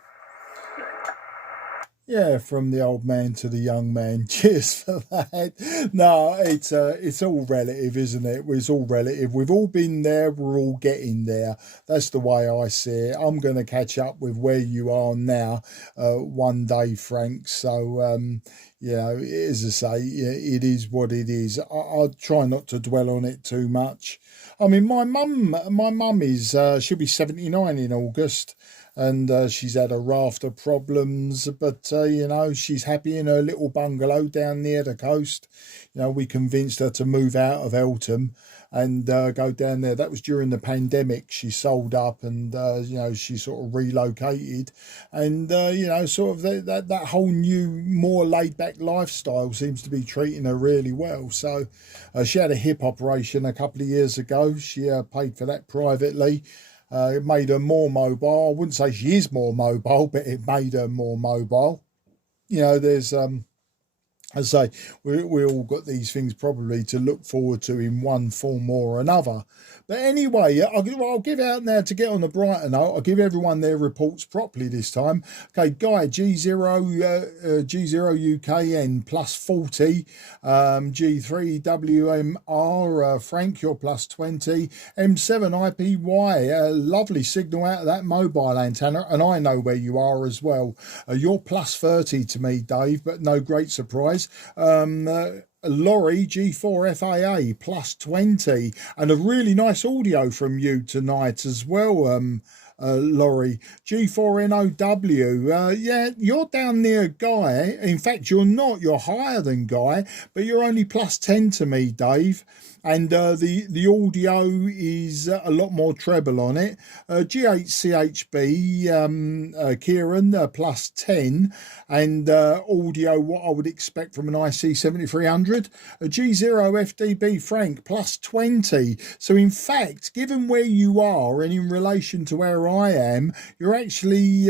Yeah, from the old man to the young man. Cheers for that. No, it's all relative, isn't it? It's all relative. We've all been there. We're all getting there. That's the way I see it. I'm going to catch up with where you are now one day, Frank. So, yeah, as I say, it is what it is. I try not to dwell on it too much. I mean, my mum is, she'll be 79 in August. And she's had a raft of problems, but you know, she's happy in her little bungalow down near the coast. You know, we convinced her to move out of Eltham and go down there. That was during the pandemic. She sold up, and you know, she sort of relocated, and you know, sort of that whole new, more laid back lifestyle seems to be treating her really well. So she had a hip operation a couple of years ago. She paid for that privately. It made her more mobile. I wouldn't say she is more mobile, but it made her more mobile. You know, there's, as I say, we all got these things probably to look forward to in one form or another. But anyway, I'll give out now, to get on the brighter note, I'll give everyone their reports properly this time. Okay, Guy, G0 UKN plus 40, G3 WMR, Frank, you're plus 20, M7 IPY, lovely signal out of that mobile antenna, and I know where you are as well. You're plus 30 to me, Dave, but no great surprise. Laurie, G4 FAA, plus 20, and a really nice audio from you tonight as well, Laurie. G4NOW, yeah, you're down near Guy. In fact, you're not, you're higher than Guy, but you're only plus 10 to me, Dave. And the audio is a lot more treble on it. G8CHB, Kieran, plus 10, and audio what I would expect from an IC 7300. G0FDB Frank, plus 20. So in fact, given where you are and in relation to where I am, you're actually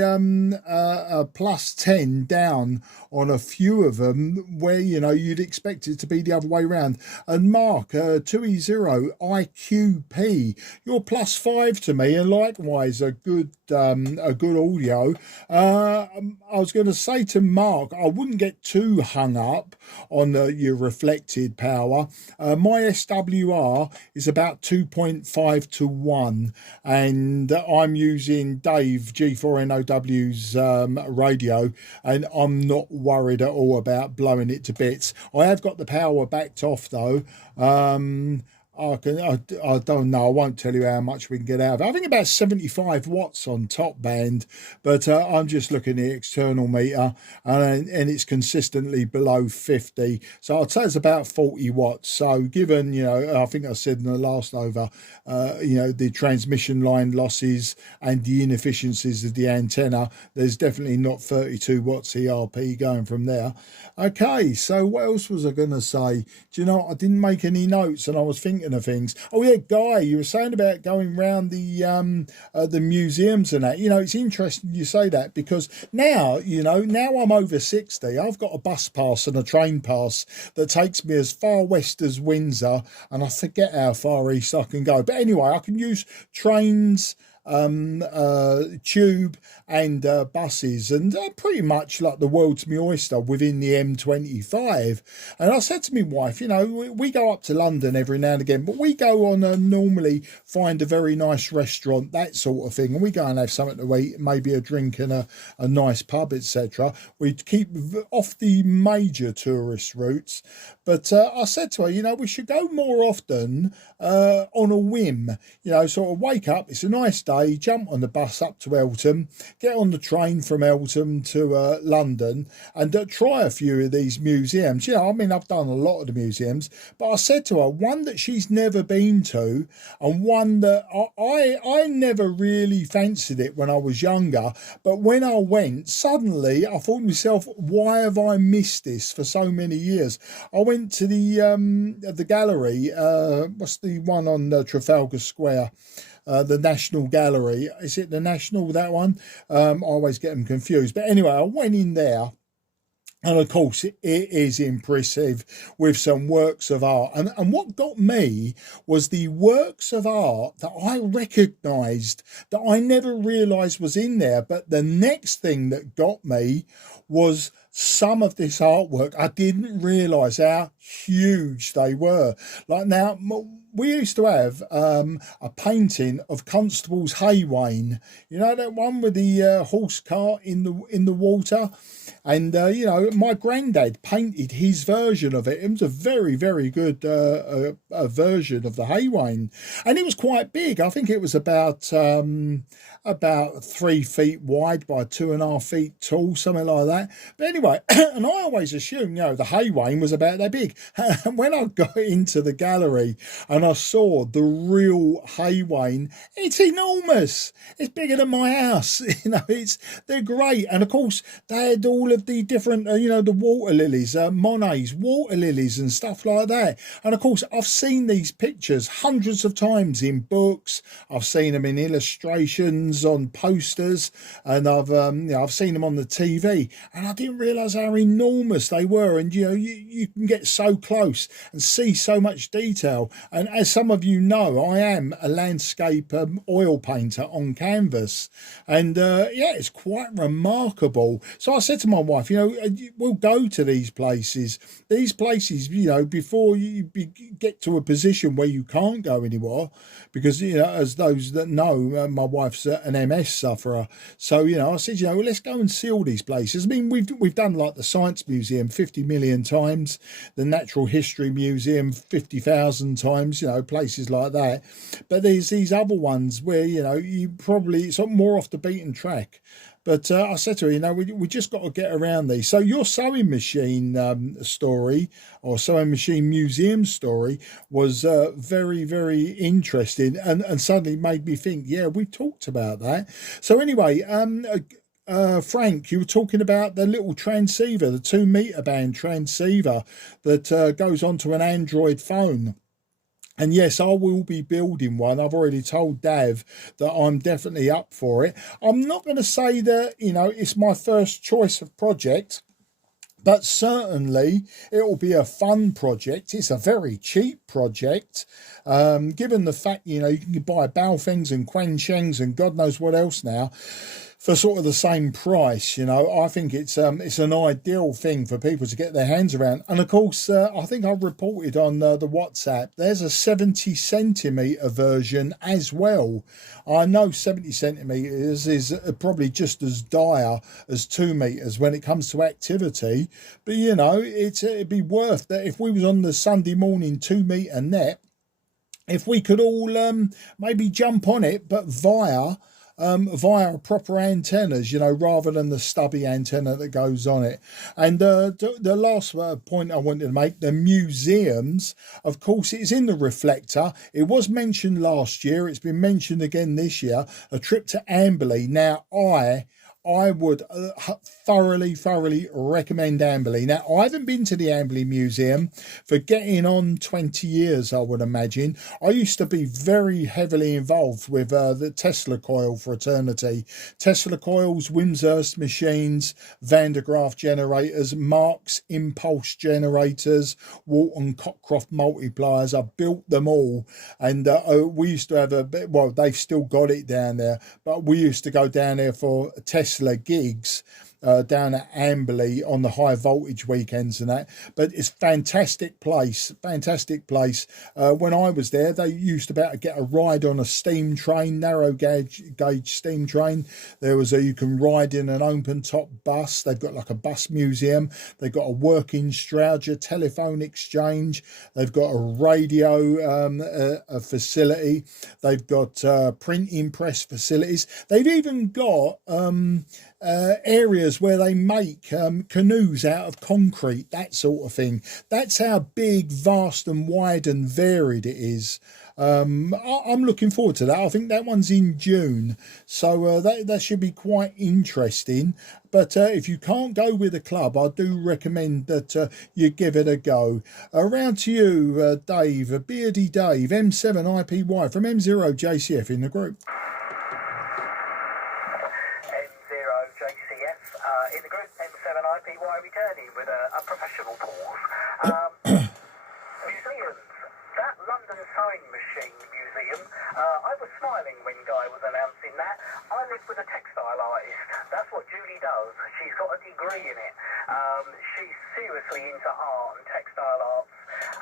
plus 10 down on a few of them, where, you know, you'd expect it to be the other way around. And Mark, 2E0 IQP, you're plus 5 to me, and likewise a good audio. I was going to say to Mark, I wouldn't get too hung up on your reflected power. My SWR is about 2.5 to 1, and I'm using Dave G4NOW's radio, and I'm not worried at all about blowing it to bits. I have got the power backed off though. I don't know, I won't tell you how much we can get out of it. I think about 75 watts on top band, but I'm just looking at the external meter, and it's consistently below 50, so I'd say it's about 40 watts. So given, you know, I think I said in the last over, you know, the transmission line losses and the inefficiencies of the antenna, there's definitely not 32 watts ERP going from there. Okay, so what else was I going to say? Do you know, I didn't make any notes, and I was thinking of things. Oh yeah, Guy, you were saying about going round the museums and that. You know, it's interesting you say that, because now, you know, now I'm over 60, I've got a bus pass and a train pass that takes me as far west as Windsor, and I forget how far east I can go. But anyway, I can use trains tube and buses, and pretty much like the world's my oyster within the M25. And I said to my wife, you know, we go up to London every now and again, but we go on normally find a very nice restaurant, that sort of thing, and we go and have something to eat, maybe a drink in a nice pub, etc. We keep off the major tourist routes. But I said to her, you know, we should go more often on a whim. You know, sort of wake up, it's a nice day, jump on the bus up to Eltham, get on the train from Eltham to London, and try a few of these museums. You know, I mean, I've done a lot of the museums, but I said to her, one that she's never been to, and one that I never really fancied it when I was younger, but when I went, suddenly I thought to myself, why have I missed this for so many years? I went to the gallery, what's the one on Trafalgar Square? The National Gallery. Is it the National, that one? I always get them confused. But anyway, I went in there. And of course, it is impressive with some works of art. And what got me was the works of art that I recognised, that I never realised was in there. But the next thing that got me was some of this artwork. I didn't realise how huge they were. Like now, we used to have a painting of Constable's Haywain. You know that one with the horse cart in the water? And, you know, my granddad painted his version of it. It was a very, very good a version of the Haywain. And it was quite big. I think it was about 3 feet wide by 2.5 feet tall, something like that. But anyway, and I always assumed, you know, the Haywain was about that big. And when I got into the gallery and I saw the real Haywain, it's enormous. It's bigger than my house. You know, they're great. And of course, they had all of the different, you know, the water lilies, Monet's water lilies and stuff like that. And of course, I've seen these pictures hundreds of times in books. I've seen them in illustrations, on posters, and I've seen them on the TV, and I didn't realise how enormous they were. And you know, you can get so close and see so much detail. And as some of you know, I am a landscape oil painter on canvas, and yeah, it's quite remarkable. So I said to my wife, you know, we'll go to these places, you know, before you get to a position where you can't go anymore, because, you know, as those that know, my wife's an MS sufferer. So, you know, I said, you know, let's go and see all these places. I mean, we've done like the Science Museum 50 million times, the Natural History Museum 50,000 times, you know, places like that. But there's these other ones where, you know, it's more off the beaten track. But I said to her, you know, we just got to get around these. So your sewing machine story, or sewing machine museum story, was very, very interesting, and suddenly made me think, yeah, we talked about that. So anyway, Frank, you were talking about the little transceiver, the 2 meter band transceiver that goes onto an Android phone. And yes, I will be building one. I've already told Dav that I'm definitely up for it. I'm not going to say that, you know, it's my first choice of project, but certainly it will be a fun project. It's a very cheap project, given the fact, you know, you can buy Baofengs and Quanshengs and God knows what else now for sort of the same price. You know, I think it's an ideal thing for people to get their hands around. And of course, I think I've reported on the WhatsApp, there's a 70 centimetre version as well. I know 70 centimetres is probably just as dire as 2 metres when it comes to activity, but you know, it'd be worth that if we was on the Sunday morning 2 metre net, if we could all maybe jump on it, but via proper antennas, you know, rather than the stubby antenna that goes on it. And the last point I wanted to make, the museums, of course, it's in the reflector. It was mentioned last year. It's been mentioned again this year, a trip to Amberley. Now, I would thoroughly recommend Amberley. Now, I haven't been to the Amberley Museum for getting on 20 years, I would imagine. I used to be very heavily involved with the Tesla coil fraternity. Tesla coils, Wimshurst machines, Van de Graaff generators, Marx impulse generators, Walton Cockcroft multipliers. I built them all. And we used to have a bit, well, they've still got it down there, but we used to go down there for Tesla gigs down at Amberley on the high voltage weekends and that. But it's fantastic place. When I was there, they used to be able to get a ride on a steam train, narrow gauge steam train. There was you can ride in an open top bus. They've got like a bus museum. They've got a working Strowger telephone exchange. They've got a radio a facility. They've got printing press facilities. They've even got areas where they make canoes out of concrete, that sort of thing. That's how big, vast and wide and varied it is. I'm looking forward to that. I think that one's in June, so that should be quite interesting. But if you can't go with a club, I do recommend that you give it a go. Around to you, Dave, Beardy Dave, M7IPY from M0JCF in the group. In the group, M7IPY returning with a professional pause. Museums. That London Sewing Machine Museum, I was smiling when Guy was announcing that. I live with a textile artist. That's what Julie does. She's got a degree in it. She's seriously into art and textile arts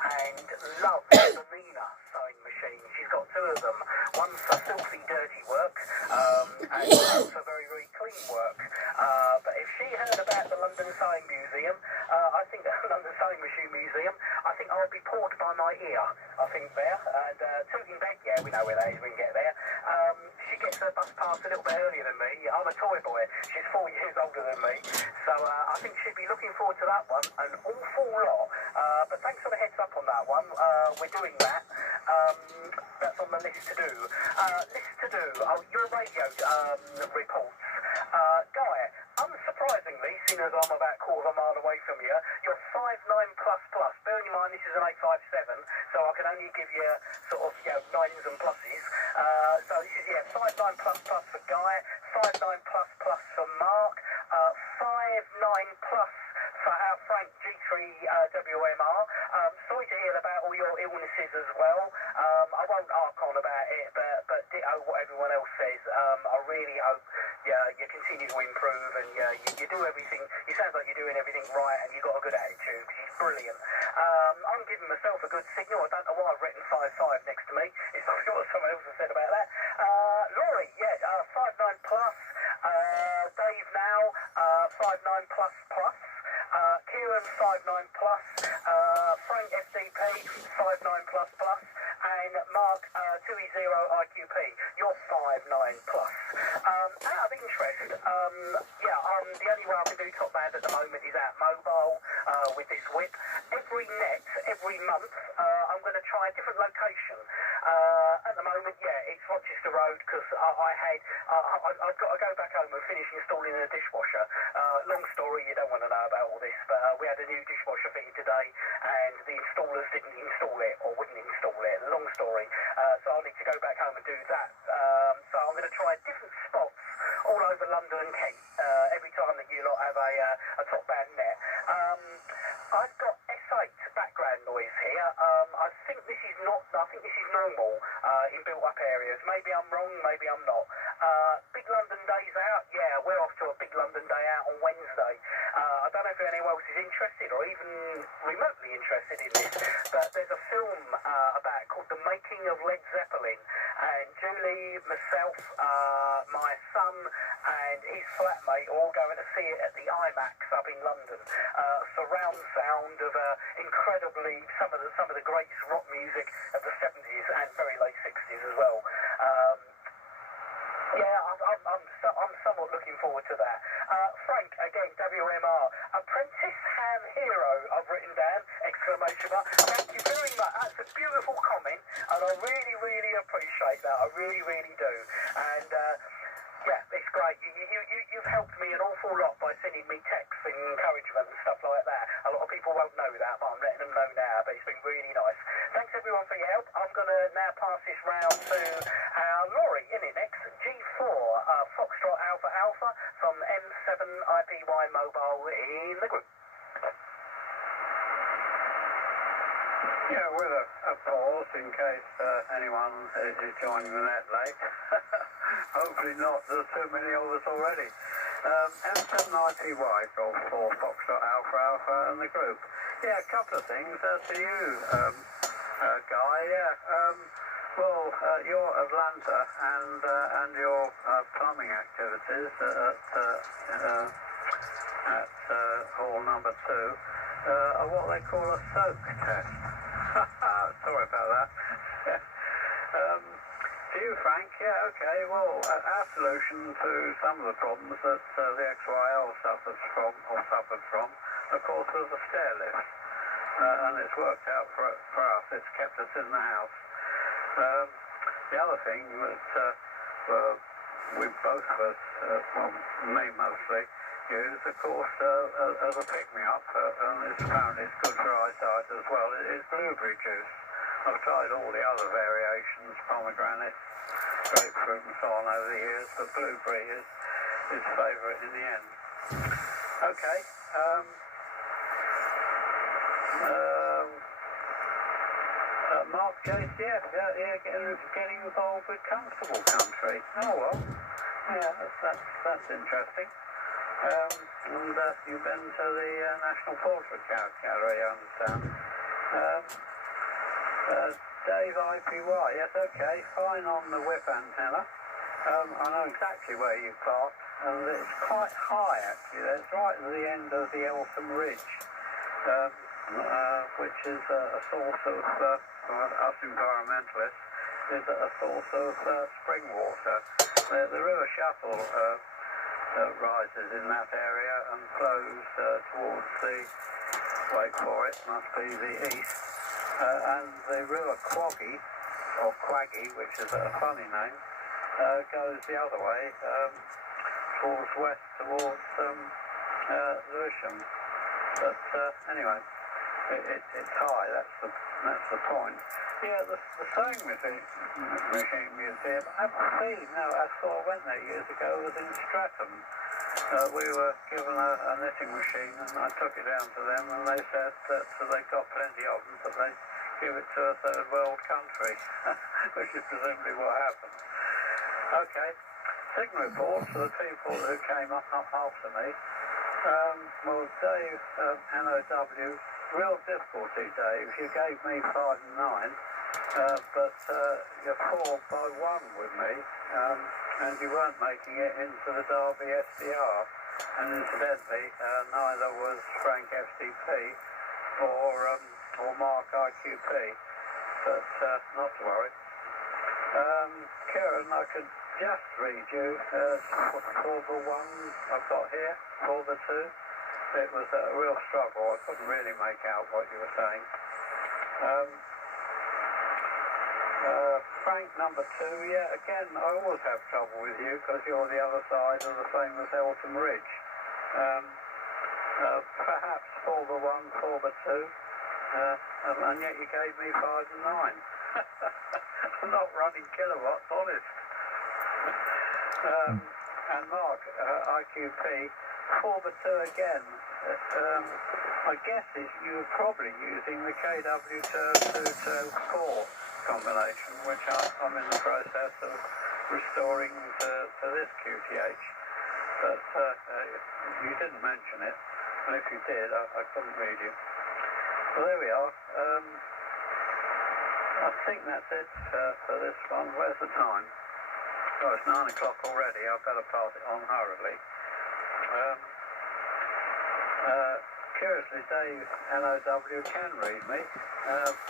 and loves the Nina sewing machine. She's got two of them. One's for filthy, dirty work and one's for very, very clean work. But if she heard about the London Sewing Museum, I think the London Sewing Machine Museum, I think I'll be poured by my ear, I think there. And Tooting Beck, yeah, we know where that is, we can get there. She gets her bus pass a little bit earlier than me. I'm a toy boy. She's 4 years older than me. So I think she'd be looking forward to that one, an awful lot. But thanks for the heads up on that one. We're doing that. That's on the list to do. Your radio reports. Guy, unsurprisingly, seeing as I'm about a quarter of a mile away from you, you're 59++. Bearing in mind this is an 857, so I can only give you sort of, nines and pluses. So this is, 59++ for Guy, 59++ for Mark, 59+ for our Frank G3 WMR. Sorry to hear about all your illnesses as well. I won't arc on about it, but ditto what everyone else says. I really hope you continue to improve and you do everything. It sounds like you're doing everything right and you've got a good attitude, which is brilliant. I'm giving myself a good signal. I don't know why I've written 5.5 next to me. It's not sure what someone else has said about that. Laurie, 59+. Dave now, 59++. Kieran 59+, Frank FDP 59++, and Mark 2E0 IQP. You're 59+. Out of interest, the only way I can do top band at the moment is out mobile with this whip. Every month, I'm going to try a different location. At the moment, it's Rochester Road because I've got to go back home and finish installing a dishwasher. Long story, you don't want to know about all this, but we had a new dishwasher fitted today and the installers didn't install it or wouldn't install it. Long story. So I'll need to go back home and do that. So I'm going to try different spots all over London and Kent every time that you lot have a top band net. I've got S8 background noise here. I think this is normal in built-up areas. Maybe I'm wrong, maybe I'm not. Big London Day's out. Yeah, we're off to a Big London Day out on Wednesday. I don't know if anyone else is interested or even remotely interested in this, but there's a film about called The Making of Led Zeppelin, and Julie, myself, my son and his flatmate are all going to see it at the IMAX up in London. Surround sound of incredibly some of the greatest rock music of the 70s and very late 60s as well. I'm somewhat looking forward to that. Frank, again, WMR, Apprentice Ham Hero, I've written down, exclamation mark. Thank you very much. That's a beautiful comment, and I really, really appreciate that. I really, really do. And, it's great. You've helped me an awful lot by sending me texts and encouragement and stuff like that. A lot of people won't know that, but I'm letting them know now. But it's been really nice. Thanks everyone for your help. I'm going to now pass this round to our lorry, innit, next? G4, Foxtrot Alpha Alpha from M7IBY Mobile in the group. Yeah, with a pause in case anyone is joining the net late. Hopefully not, there's too many of us already. M7IBY Golf 4 Foxtrot Alpha Alpha and the group. Yeah, a couple of things to you, Guy. Yeah, well, your Atlanta and your plumbing activities at hall number 2 are what they call a soak test. Sorry about that. To you, Frank, yeah, okay, well, our solution to some of the problems that the XYL suffered from, of course, was a stair lift. And it's worked out for us, it's kept us in the house. The other thing that we both of us, well, me mostly, use, of course, as a pick-me-up, and apparently it's good for eyesight as well, is blueberry juice. I've tried all the other variations, pomegranate, grapefruit and so on over the years, but blueberry is favourite in the end. Okay, Mark JCF, yeah, getting involved with Comfortable Country. Oh well, yeah, that's interesting. And you've been to the National Portrait Gallery, I understand. Dave IPY, yes, okay, fine on the whip antenna. I know exactly where you parked, and it's quite high actually. It's right at the end of the Eltham Ridge, which is a source of, us environmentalists, is a source of spring water. The River Shuffle rises in that area and flows towards the, wait for it, must be the east. And the River Quaggy, or Quaggy, which is a funny name, goes the other way, towards west, towards Lewisham. But anyway, it's high, that's the point. Yeah, the sewing machine museum, I haven't seen, no, I saw I went there years ago, it was in Streatham. We were given a knitting machine and I took it down to them and they said that they got plenty of them, but they give it to a third world country, which is presumably what happened. Okay, signal report for the people who came up after me. Well, Dave, NOW, real difficulty, Dave. You gave me 5 and 9, but you're 4 by 1 with me, and you weren't making it into the Derby SDR. And incidentally, neither was Frank FCP or Mark IQP, but not to worry. Kieran, I could just read you for the one I've got here, for the 2. It was a real struggle. I couldn't really make out what you were saying. Frank number 2, yeah, again, I always have trouble with you because you're the other side of the famous Eltham Ridge. Perhaps for the 1, for the 2, and yet you gave me 5 and 9. I'm not running kilowatts, honest. And Mark, IQP, for the 2 again. I guess you were probably using the KW224 combination, which I'm in the process of restoring to this QTH. But you didn't mention it, and if you did, I couldn't read you. Well, there we are. I think that's it for this one. Where's the time? Oh, it's 9 o'clock already. I've got to pass it on hurriedly. Curiously, Dave NOW can read me,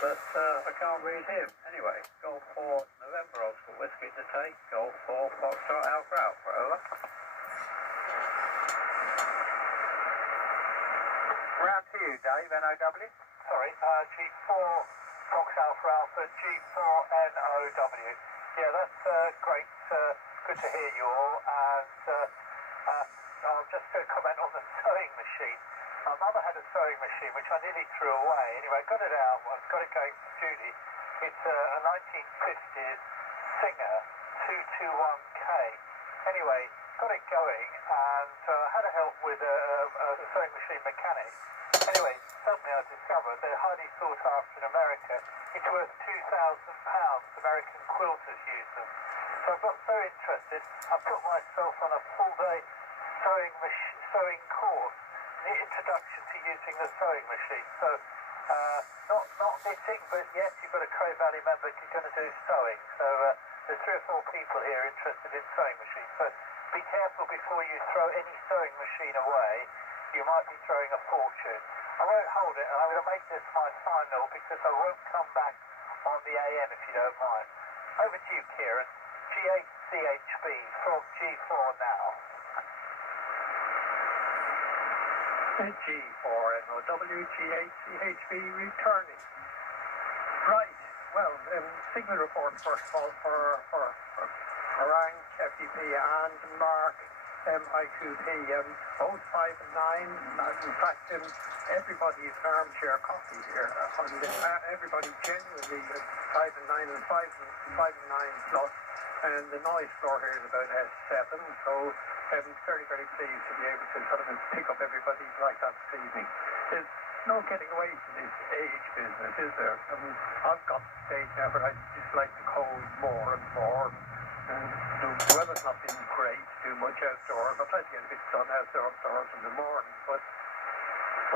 but I can't read him. Anyway, Golf 4 November Oscar Whiskey to take, Golf 4 Foxtrot Alpha Alpha, over. Round to you, Dave, NOW. Sorry, G4 Fox Alpha Alpha, G4 NOW. Yeah, that's great. Good to hear you all. And I'm just going to comment on the sewing machine. My mother had a sewing machine which I nearly threw away. Anyway, I got it out. I've got it going for duty. It's a 1950s Singer 221K. Anyway, got it going, and had a help with a sewing machine mechanic. Anyway, suddenly I discovered they're highly sought after in America. It's worth £2,000. American quilters use them. So I got so interested, I put myself on a full-day sewing course, the introduction to using the sewing machine. So not knitting, but yes, you've got a Cray Valley member who's going to do sewing. So there's 3 or 4 people here interested in sewing machines. So be careful before you throw any sewing machine away. You might be throwing a fortune. I won't hold it, and I'm going to make this my final because I won't come back on the AM if you don't mind. Over to you, Kieran. G8CHB from G4 now. G4NOW, G8CHB returning. Right, well, signal report first of all for Rank, FDP and Mark, IQP, both 5 and 9. In fact, everybody is armchair coffee here. Everybody genuinely 5 and 9 and 5 and 9 plus. And the noise floor here is about S7, so I'm very, very pleased to be able to sort of pick up everybody like that this evening. There's no getting away from this age business, is there? I've got to the stage now where I dislike the cold more and more. The weather's not been great to do much outdoors. I'll try to get a bit of sun outdoors in the morning, but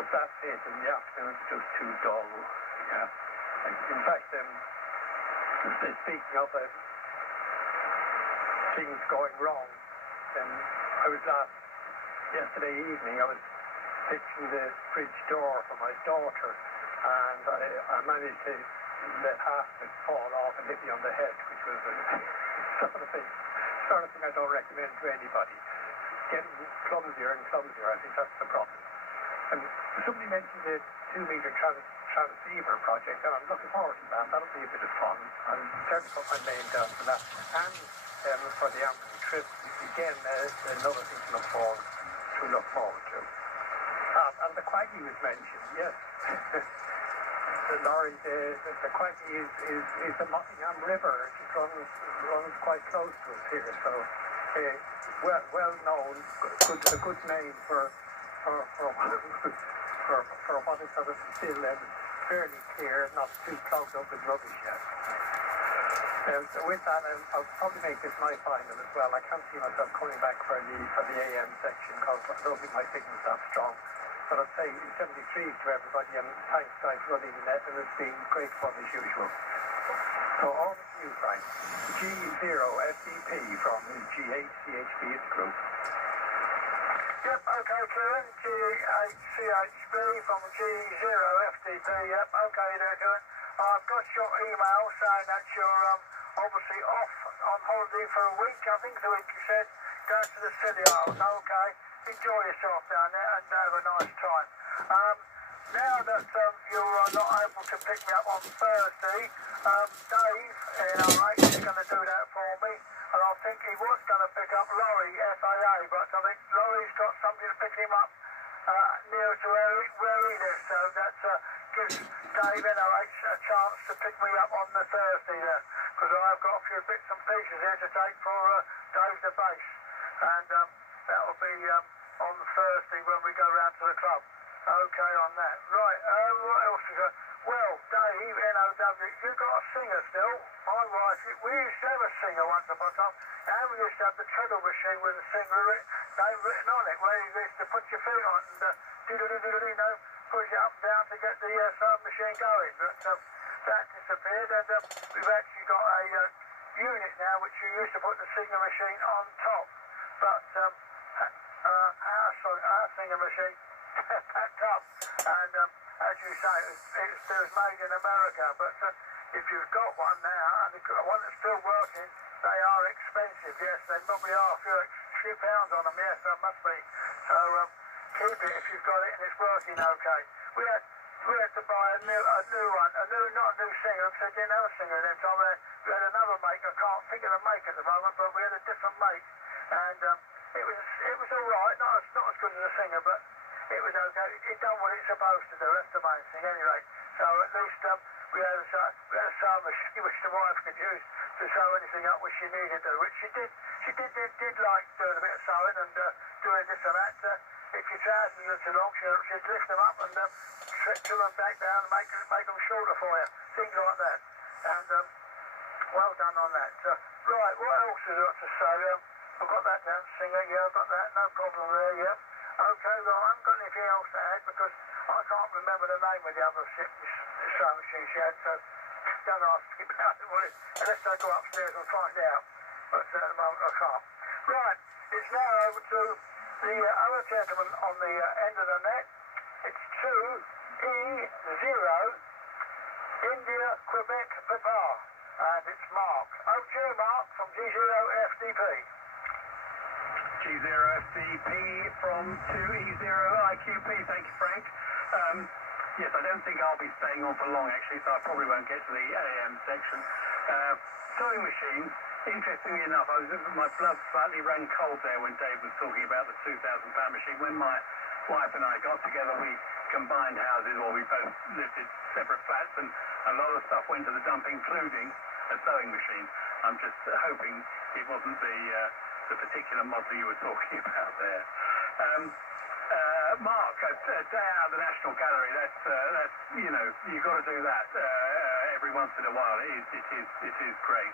that's it. In the afternoon, it's just too dull. Yeah. In fact, speaking of things going wrong, I was yesterday evening, I was fixing the fridge door for my daughter, and I managed to let half of it fall off and hit me on the head, which was sort of thing I don't recommend to anybody. Getting clumsier and clumsier, I think that's the problem. And somebody mentioned the 2-meter transceiver project, and I'm looking forward to that. That'll be a bit of fun. I'll certainly put my name down for that. And for the Amazon trip, again, another thing to look forward to. And the Quaggy was mentioned, yes. The lorry, the Quaggy is the Nottingham River. It runs quite close to us here, so well known, a good name for what is sort of still fairly clear, not too clogged up with rubbish yet. So with that, I'll probably make this my final as well. I can't see myself coming back for the AM section because I don't think my signal's that strong. But I'd say 73 to everybody, and thanks guys for running the net, and it's been great fun as usual. So on to you, Frank. G0FDP from G8CHB group. Yep, okay, Kieran. G8CHB from G0FDP. Yep, okay there, Kieran. I've got your email saying that you're obviously off on holiday for a week. I think the week you said going to the Scilly Isles. Okay, enjoy yourself down there and have a nice time. Now that you're not able to pick me up on Thursday, Dave in R8 is going to do that for me, and I think he was going to pick up Laurie, FAA, but I think Laurie's got somebody to pick him up nearer to where he lives, so that gives Dave in R8 a chance to pick me up on the Thursday there, because I've got a few bits and pieces here to take for Dave the base, and that'll be on Thursday when we go round to the club. Okay on that. Right, what else we got? Well, Dave, NOW, you got a singer still? My wife, we used to have a singer once upon a time, and we used to have the treadle machine with a singer name written on it, where you used to put your feet on and push it up and down to get the sewing machine going. But that disappeared, and we've actually got a unit now which you used to put the singer machine on top. But our singer machine packed up, and as you say, it was made in America, but if you've got one now, and one that's still working, they are expensive, yes, they probably are a few pounds on them, yes, there must be, so keep it if you've got it and it's working okay. We had we had to buy a new one, not a new singer, because they didn't have a singer at that time. We had another make, I can't think of the make at the moment, but we had a different make, and it was all right, not as good as a singer, but it was okay. It done what it's supposed to do, that's the main thing anyway. So at least we had a sewing machine which the wife could use to sew anything up which she needed to, which she did. She did like doing a bit of sewing and doing this and that. If your trousers were too long, she'd lift them up and trim them back down and make them shorter for you, things like that. And well done on that. Right, what else is there to say? I've got that down, singer, yeah, I've got that, no problem there, yeah. Okay, well, I haven't got anything else to add because I can't remember the name of the other sewing machine she had, so don't ask me about it, unless I go upstairs and find out. But at the moment I can't. Right, it's now over to the other gentleman on the end of the net. It's 2E0 India Quebec Papa, and it's Mark. Over to you, Mark, from G0FDP. G0FDP from 2E0IQP. Thank you, Frank. Yes, I don't think I'll be staying on for long, actually, so I probably won't get to the AM section. Sewing machine, interestingly enough, my blood slightly ran cold there when Dave was talking about the £2,000 machine. When my wife and I got together, we combined houses, or we both lived in separate flats, and a lot of stuff went to the dump, including a sewing machine. I'm just hoping it wasn't the particular model you were talking about there. Mark, a day out of the National Gallery, that's you know, you've got to do that every once in a while. It is great.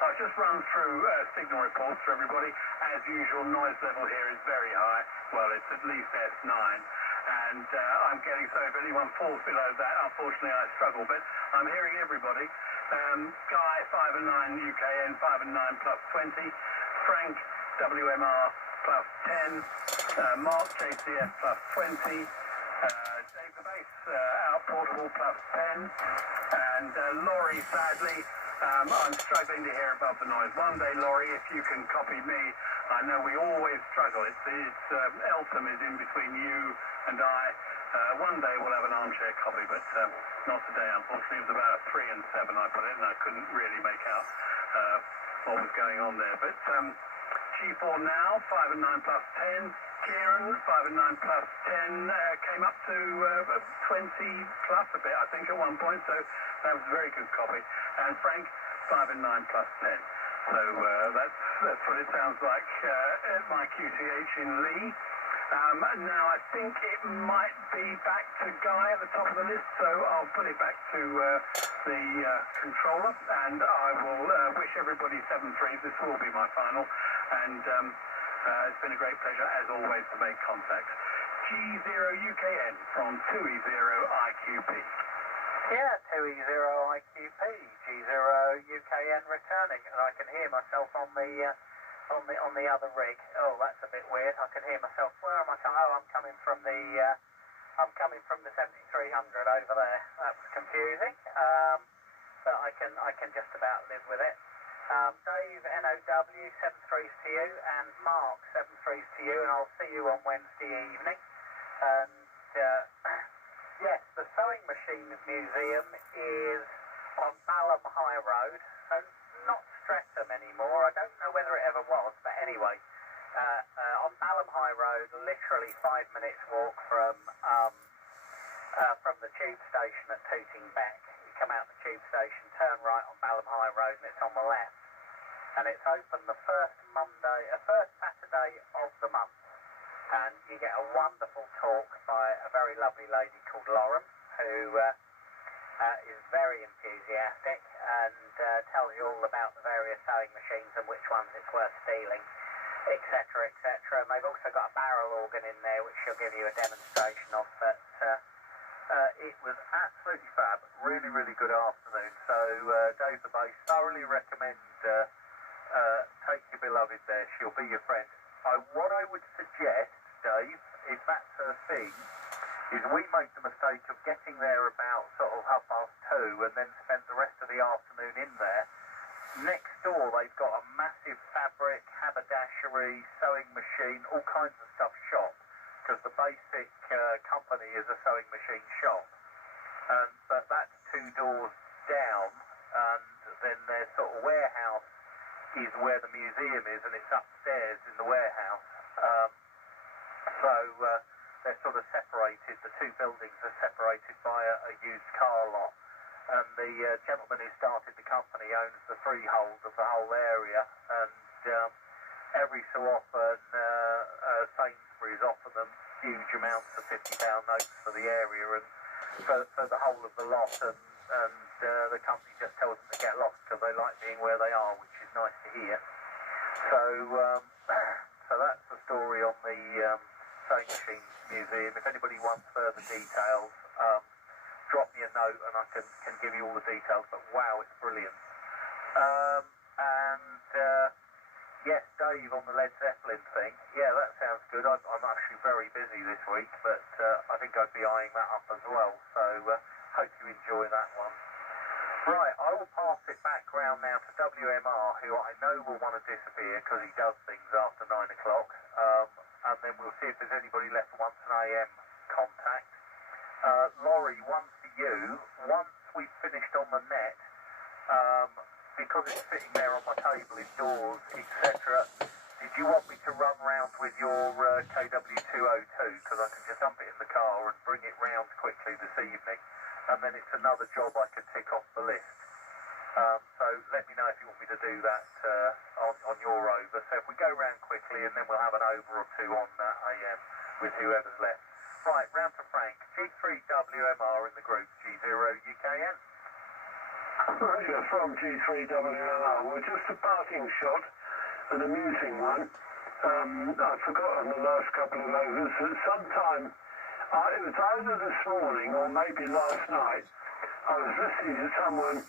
I'll just run through signal reports for everybody. As usual, noise level here is very high. Well, it's at least S9. And I'm getting, so if anyone falls below that, unfortunately I struggle. But I'm hearing everybody. Guy, 5 and 9 UKN, 5 and 9 plus 20. Frank, WMR plus 10. Mark, JCF plus 20. Dave the Bass, out portable plus 10. And Laurie, sadly, I'm struggling to hear above the noise. One day, Laurie, if you can copy me, I know we always struggle. It's Eltham is in between you and I. One day we'll have an armchair copy, but not today, unfortunately. It was about a 3 and 7 I put it, and I couldn't really make out what was going on there. But G4 now, 5 and 9 plus 10. Kieran, 5 and 9 plus 10, came up to 20 plus a bit, I think, at one point, so that was a very good copy. And Frank, 5 and 9 plus 10. So that's what it sounds like at my QTH in Lee. Now I think it might be back to Guy at the top of the list, so I'll put it back to the controller, and I will wish everybody 7-3. This will be my final, and it's been a great pleasure, as always, to make contact. G0UKN from 2E0IQP. Yeah, 2E0IQP, G0UKN returning, and I can hear myself on the other rig. Oh, that's a bit weird. I can hear myself. Where am I coming? Oh, I'm coming from the 7300 over there. That was confusing, but I can just about live with it. Dave, NOW, 7-3s to you, and Mark, 7-3s to you, and I'll see you on Wednesday evening. And yes, the Sewing Machine Museum is on Balham High Road, so not Streatham anymore. I don't know whether it ever was, but anyway, on Balham High Road, literally 5 minutes walk from the tube station at Tooting Beck. You come out the tube station, turn right on Balham High Road, and it's on the left. And it's open the first Saturday of the month. And you get a wonderful talk by a very lovely lady called Lauren, who is very enthusiastic and tells you all about the various sewing machines and which ones it's worth stealing, etc., etc. And they've also got a barrel organ in there, which she'll give you a demonstration of. But it was absolutely fab. Really, really good afternoon. So Dave the Bass, thoroughly recommend take your beloved there. She'll be your friend. What I would suggest, Dave, if that's her thing, is we make the mistake of getting there about sort of 2:30 and then spend the rest of the afternoon in there. Next door they've got a massive fabric, haberdashery, sewing machine, all kinds of stuff shop, because the basic company is a sewing machine shop, but that's 2 doors down, and then their sort of warehouse is where the museum is, and it's upstairs in the warehouse. So they're sort of separated. The 2 buildings are separated by a used car lot, and the gentleman who started the company owns the freehold of the whole area, and every so often Sainsbury's offer them huge amounts of £50 notes for the area and for the whole of the lot, and the company just tells them to get lost because they like being where they are, which is nice to hear. So so that's the story on the Sewing Machine Museum. If anybody wants further details, drop me a note and I can give you all the details, but wow, it's brilliant. Yes, Dave, on the Led Zeppelin thing, yeah, that sounds good. I'm actually very busy this week, but I think I'd be eyeing that up as well, so hope you enjoy that one. Right, I will pass it back round now to WMR, who I know will want to disappear because he does things after 9 o'clock, and then we'll see if there's anybody left who wants an AM contact. Laurie, one for you. Once we've finished on the net, because it's sitting there on my table indoors, etc., did you want me to run round with your KW202, because I can just dump it in the car and bring it round quickly this evening, and then it's another job I could tick off the list. So let me know if you want me to do that on your over. So if we go round quickly, and then we'll have an over or 2 on AM with whoever's left. Right, round to Frank. G3WMR in the group, G0UKN. Roger, from G3WMR. Well, just a parting shot, an amusing one. I forgot on the last couple of overs that sometime, it was either this morning or maybe last night, I was listening to someone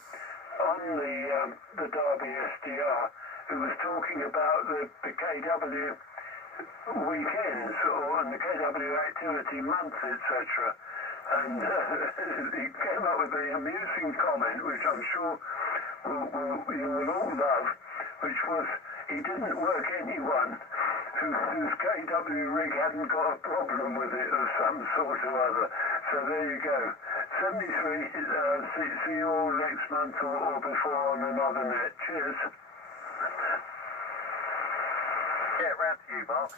on the Derby SDR who was talking about the KW weekends and the KW activity month, etc. And he came up with the amusing comment, which I'm sure you will all love, which was he didn't work anyone whose KW rig hadn't got a problem with it of some sort or other. So there you go. 73, see you all next month or before on another net. Cheers. Yeah, round to you, Mark.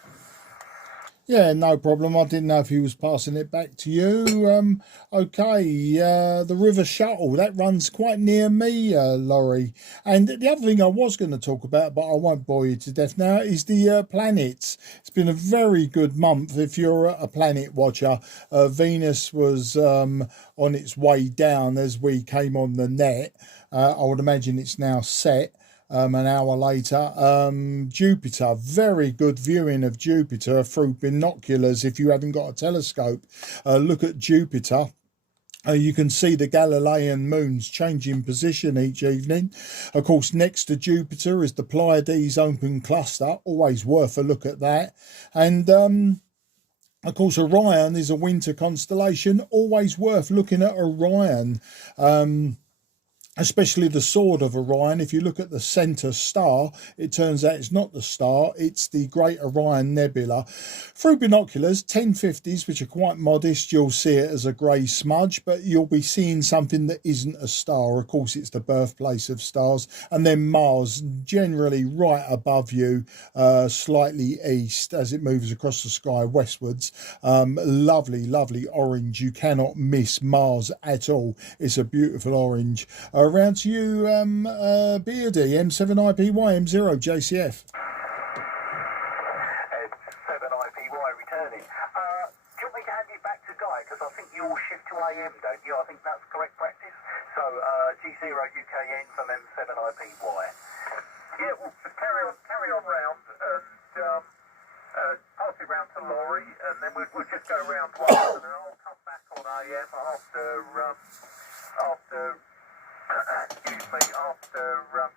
Yeah, no problem. I didn't know if he was passing it back to you. Okay, the River Shuttle, that runs quite near me, Laurie. And the other thing I was going to talk about, but I won't bore you to death now, is the planets. It's been a very good month if you're a planet watcher. Venus was on its way down as we came on the net. I would imagine it's now set. An hour later, Jupiter, very good viewing of Jupiter through binoculars. If you haven't got a telescope, look at Jupiter. You can see the Galilean moons changing position each evening. Of course, next to Jupiter is the Pleiades open cluster, always worth a look at that. And of course, Orion is a winter constellation, always worth looking at Orion. Especially the sword of Orion. If you look at the centre star, it turns out it's not the star, it's the Great Orion Nebula. Through binoculars, 1050s, which are quite modest, you'll see it as a grey smudge, but you'll be seeing something that isn't a star. Of course, it's the birthplace of stars. And then Mars, generally right above you, slightly east as it moves across the sky westwards. Lovely, lovely orange. You cannot miss Mars at all. It's a beautiful orange. Around to you, Beardy, M7IPY, M0JCF. M7IPY returning. Do you want me to hand it back to Guy? Because I think you all shift to AM, don't you? I think that's correct practice. So G0UKN from M7IPY. Yeah, we'll just carry on round and pass it round to Laurie, and then we'll just go round once, and then I'll come back on AM after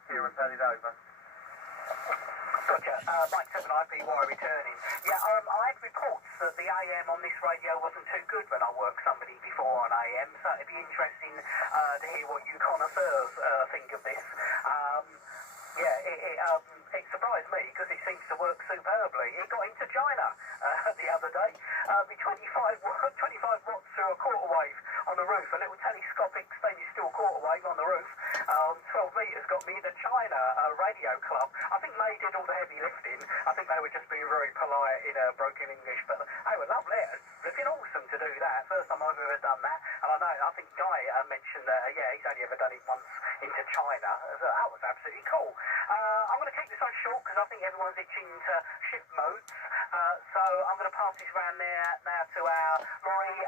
Kieran's handed over. Gotcha. Mike 7IPY returning. Yeah, I had reports that the AM on this radio wasn't too good when I worked somebody before on AM, so it'd be interesting to hear what you connoisseurs think of this. It surprised me because it seems to work superbly. It got into China the other day. 25 watts through a quarter wave on the roof, a little telescopic stainless steel quarter wave on the roof. 12 metres got me into China radio club. I think they did all the heavy lifting. I think they were just being very polite in broken English, but they were lovely. It's been awesome to do that. First time I've ever done that. And I think Guy mentioned that, he's only ever done it once into China. So that was absolutely cool. I'm going to keep this one short because I think everyone's itching to shift modes. So I'm going to pass this round there now to our lorry,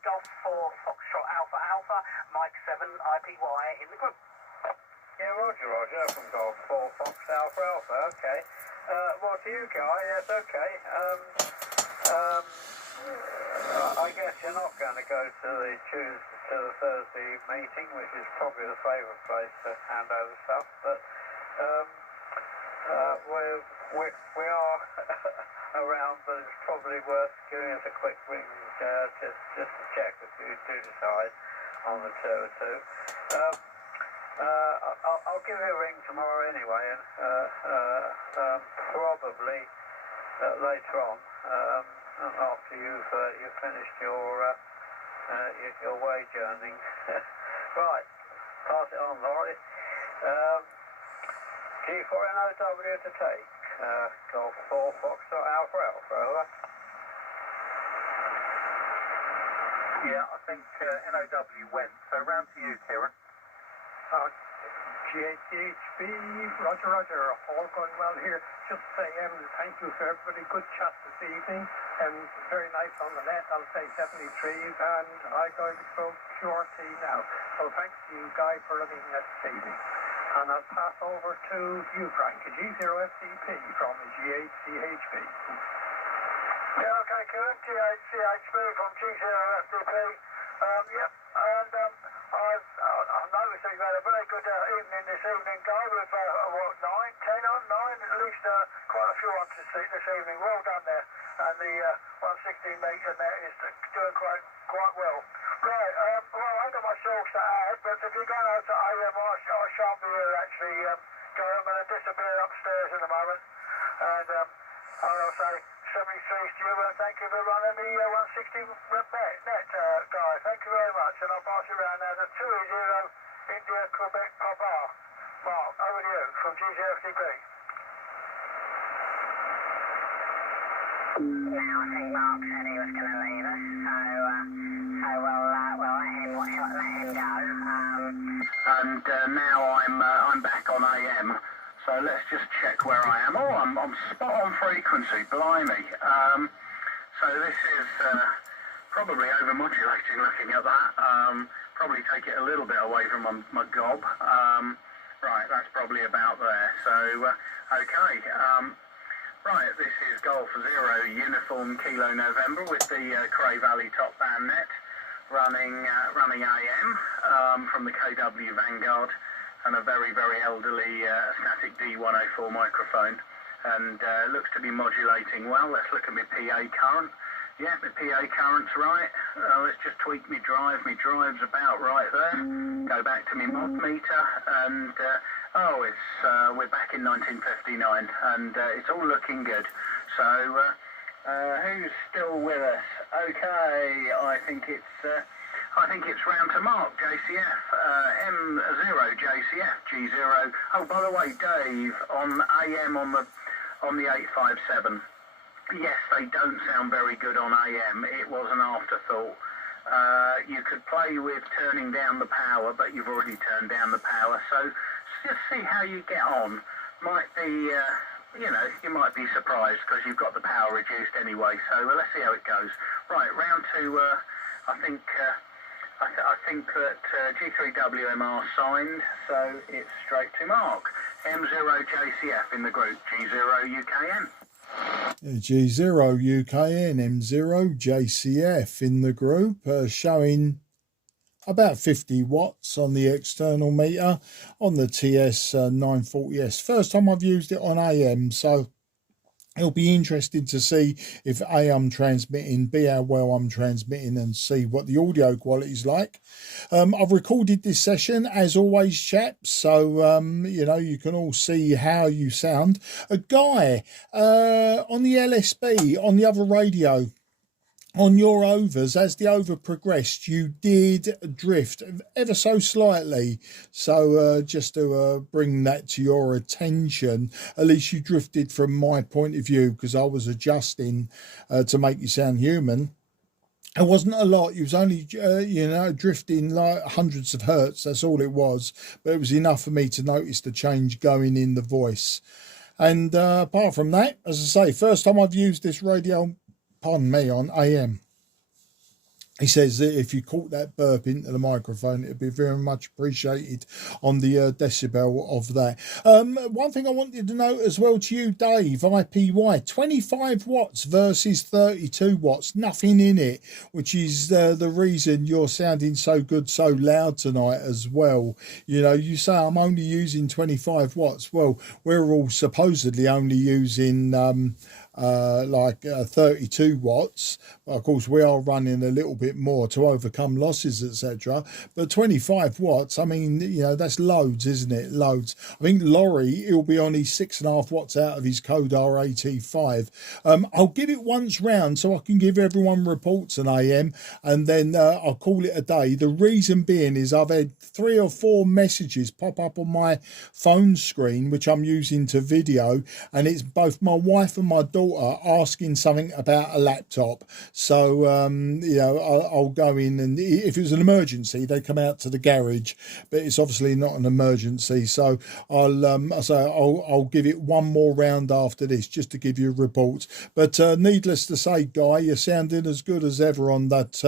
Golf 4 Foxtrot Alpha Alpha, Mike 7 IPY in the group. Yeah, Roger, from Golf 4 Fox Alpha Alpha, okay. Well, to you, Guy, yes, okay. I guess you're not going to go to the Thursday meeting, which is probably the favourite place to hand over stuff, but we are around, but it's probably worth giving us a quick ring just to check if you do decide on the 202. I'll give you a ring tomorrow anyway, and probably later on, after you've finished your wage earning. Right, pass it on, Laurie. G4NOW to take. Golf 4 Foxtrot Alpha Alpha, over. Yeah, I think NOW went. So round to you, Kieran. GHB, Roger, all going well here. Just say thank you for everybody. Good chat this evening, and very nice on the net. I'll say 73s, and I'm going to go QRT now. So thanks to you, Guy, for running that this evening. And I'll pass over to you, Frank, a G0FDP from the GHCHB. Yeah, okay, Kieran, GHCHB from G0FDP. I've noticed that you've had a very good evening this evening, Guy, with 9, 10 on 9, at least quite a few on to see this evening. Well done there. And the 116 metre net is doing quite well. Right, well, I've got my shelves to add, but if you're going over to AM, I shan't be here actually. I'm going to disappear upstairs in a moment. And I'll say 73 to you, and thank you for running the 160 net, Guy. Thank you very much, and I'll pass you around now to 2-0 India Quebec Papa. Mark, over to you from GCFDB. Now, I think Mark said he was going to leave us, so we'll let him go. And now I'm back on AM. So let's just check where I am. Oh, I'm spot on frequency, blimey. So this is probably over-modulating looking at that. Probably take it a little bit away from my gob. Right, that's probably about there. So, okay. Right, this is Golf 0 Uniform Kilo November with the Cray Valley top band net running AM from the KW Vanguard, and a very, very elderly static D104 microphone, and looks to be modulating well. Let's look at my PA current. Yeah, my PA current's right. Let's just tweak my drive. My drive's about right there. Go back to my mod meter, and we're back in 1959, and it's all looking good. So who's still with us? Okay, I think it's round to Mark, JCF, M0 JCF, G0. Oh, by the way, Dave, on AM on the 857. Yes, they don't sound very good on AM. It was an afterthought. You could play with turning down the power, but you've already turned down the power. So just see how you get on. Might be, you might be surprised because you've got the power reduced anyway. So let's see how it goes. Right, round to, I think that G3WMR signed, so it's straight to Mark. M0 JCF in the group, G0 UKN. G0 UKN, M0 JCF in the group, showing about 50 watts on the external meter on the TS-940S. First time I've used it on AM, so It'll be interesting to see if A, I'm transmitting, B, how well I'm transmitting, and see what the audio quality is like. I've recorded this session, as always, chaps, so, you know, you can all see how you sound. A guy on the LSB, on the other radio, on your overs, as the over progressed, you did drift ever so slightly. So just to bring that to your attention, at least you drifted from my point of view, because I was adjusting to make you sound human. It wasn't a lot. It was only, you know, drifting like hundreds of hertz. That's all it was. But it was enough for me to notice the change going in the voice. And apart from that, as I say, first time I've used this radio, pardon me, on AM. He says that if you caught that burp into the microphone, it'd be very much appreciated on the decibel of that. One thing I wanted to note as well to you, Dave, IPY, 25 watts versus 32 watts, nothing in it, which is the reason you're sounding so good, so loud tonight as well. You know, you say I'm only using 25 watts. Well, we're all supposedly only using 32 watts. Of course, we are running a little bit more to overcome losses, etc. But 25 watts, I mean, you know, that's loads, isn't it? Loads. I think Laurie, he'll be on his 6.5 watts out of his Kodar AT5. I'll give it once round so I can give everyone reports on AM, and then I'll call it a day. The reason being is I've had 3 or 4 messages pop up on my phone screen, which I'm using to video, and it's both my wife and my daughter asking something about a laptop. So you know, I'll go in, and if it was an emergency, they come out to the garage, but it's obviously not an emergency. So I'll give it one more round after this, just to give you reports. But needless to say, Guy, you're sounding as good as ever on that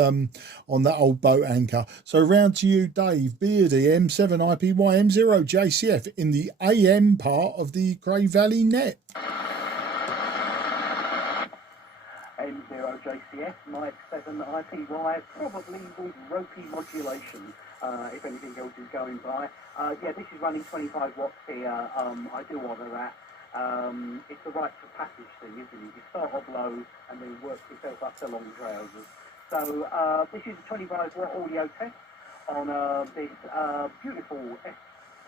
old boat anchor. So round to you, Dave Beardy, M7 IPY M0 JCF in the AM part of the Cray Valley net. M0 JCF, mic 7 IPY, probably with ropey modulation, if anything else is going by. Yeah, this is running 25 watts here. I do honour that. It's the rites of passage thing, isn't it? You start off low and then work yourself up to long trousers. So this is a 25 watt audio test on this beautiful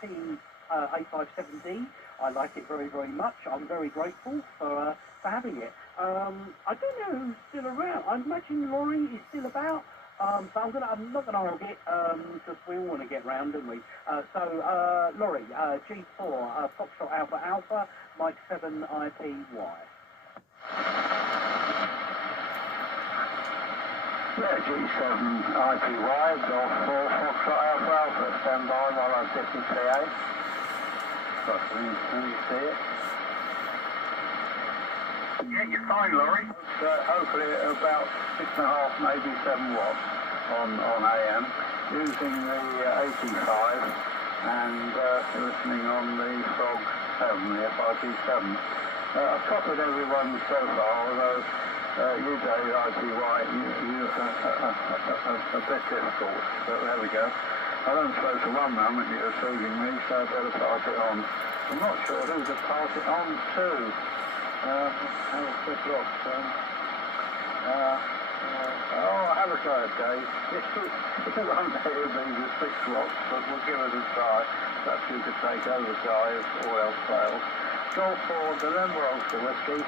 ST857D. I like it very, very much. I'm very grateful for having it. I don't know who's still around. I imagine Laurie is still about. So I'm not gonna argue it, because we all want to get round, don't we? So Laurie, G4, Foxtrot Alpha Alpha, mic 7 IPY. Yeah, G7 IPY, Golf 4, Foxtrot Alpha Alpha, stand by while I get the PA. Can you see it? Yeah, you're fine, Laurie. Hopefully about 6.5, maybe 7 watts on AM, using the 85 and listening on the Frog 7, the FRG7. I've copied everyone so far, although you, Dave, IPY, you a bit difficult, but there we go. I don't suppose for one moment you're receiving me, so I better pass it on. I'm not sure who to pass it on to. Have a quick look. Have a go, Dave. It won't hear me with 6 watts, but we'll give it a try. Perhaps you could take over, Guy, if all else fails. Golf 4, November Ulster Whiskey.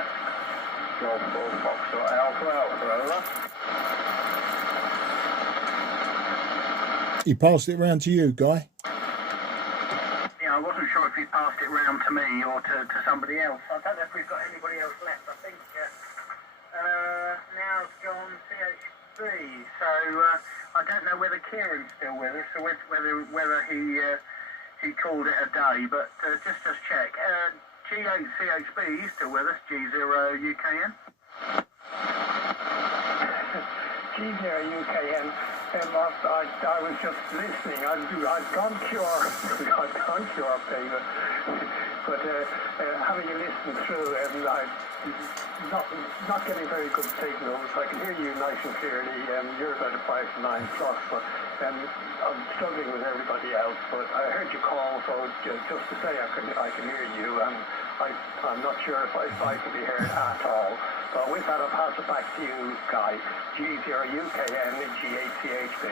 Golf 4, Foxtrot Alpha Alpha, over. He passed it round to you, Guy. Yeah, I wasn't sure if he passed it round to me or to somebody else. I don't know if we've got anybody else left. I think now's John CHB. So I don't know whether Kieran's still with us or whether he called it a day. But just check. G8 CHB, you still with us? G0 UKN. G0 UKN. I was just listening. I've gone QR payment, but having you listen through, and I'm not getting very good signals. I can hear you nice and clearly. You're about a 5 to 9 plus, but I'm struggling with everybody else. But I heard you call, so just to say I can hear you. I'm not sure if I could be heard at all. But with that, I'll pass it back to you, Guy. G0UKN G8CHB.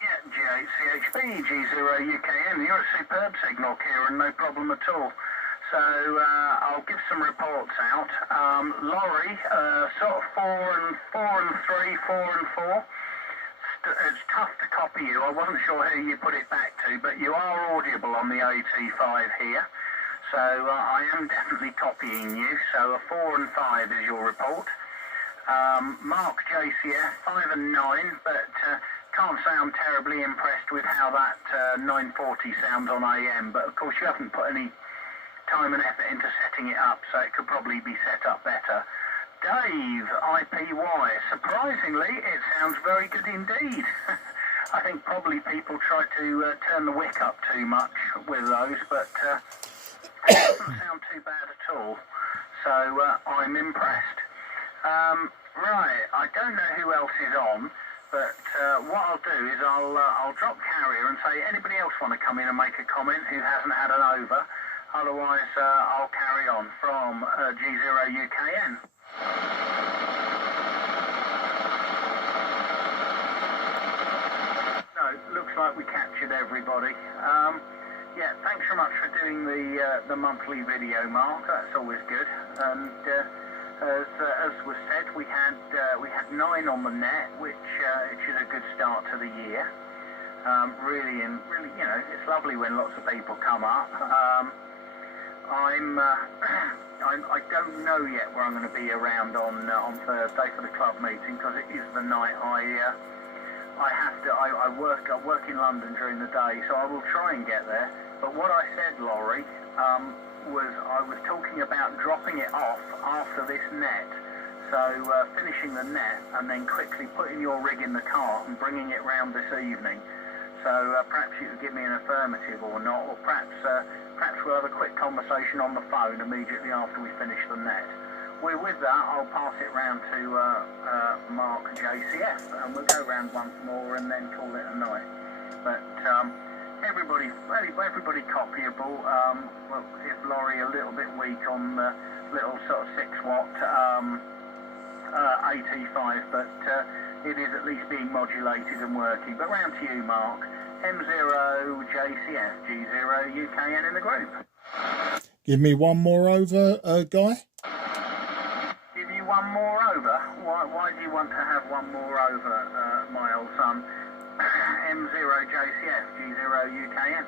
Yeah, G8CHB, G0UKN. You're a superb signal, Kieran, no problem at all. So I'll give some reports out. Lorry, sort of 4 and 3, 4 and 4. It's tough to copy you. I wasn't sure who you put it back to, but you are audible on the AT5 here. So I am definitely copying you. So a 4 and 5 is your report. Mark JCF, 5 and 9, but can't say I'm terribly impressed with how that 940 sounds on AM. But of course you haven't put any time and effort into setting it up, so it could probably be set up better. Dave, IPY, surprisingly, it sounds very good indeed. I think probably people try to turn the wick up too much with those, but it doesn't sound too bad at all. So I'm impressed. Right, I don't know who else is on, but what I'll do is I'll drop carrier and say, anybody else want to come in and make a comment who hasn't had an over? Otherwise, I'll carry on from G0UKN. No, looks like we captured everybody. Yeah, thanks so much for doing the monthly video, Mark. That's always good. And as was said, we had 9 on the net, which is a good start to the year. Really, you know, it's lovely when lots of people come up. I don't know yet where I'm going to be around on Thursday for the club meeting, because it is the night I work in London during the day, so I will try and get there. But what I said, Laurie, was I was talking about dropping it off after this net. So finishing the net and then quickly putting your rig in the car and bringing it round this evening. So perhaps you could give me an affirmative or not, or perhaps we'll have a quick conversation on the phone immediately after we finish the net. With that, I'll pass it round to Mark JCF, and we'll go round once more and then call it a night. But everybody copyable. Well, if Laurie a little bit weak on the little sort of 6-watt AT5, but it is at least being modulated and working. But round to you, Mark. M0JCF, G0UKN in the group. Give me one more over, Guy. Give you one more over? Why do you want to have one more over, my old son? M0JCF, G0UKN.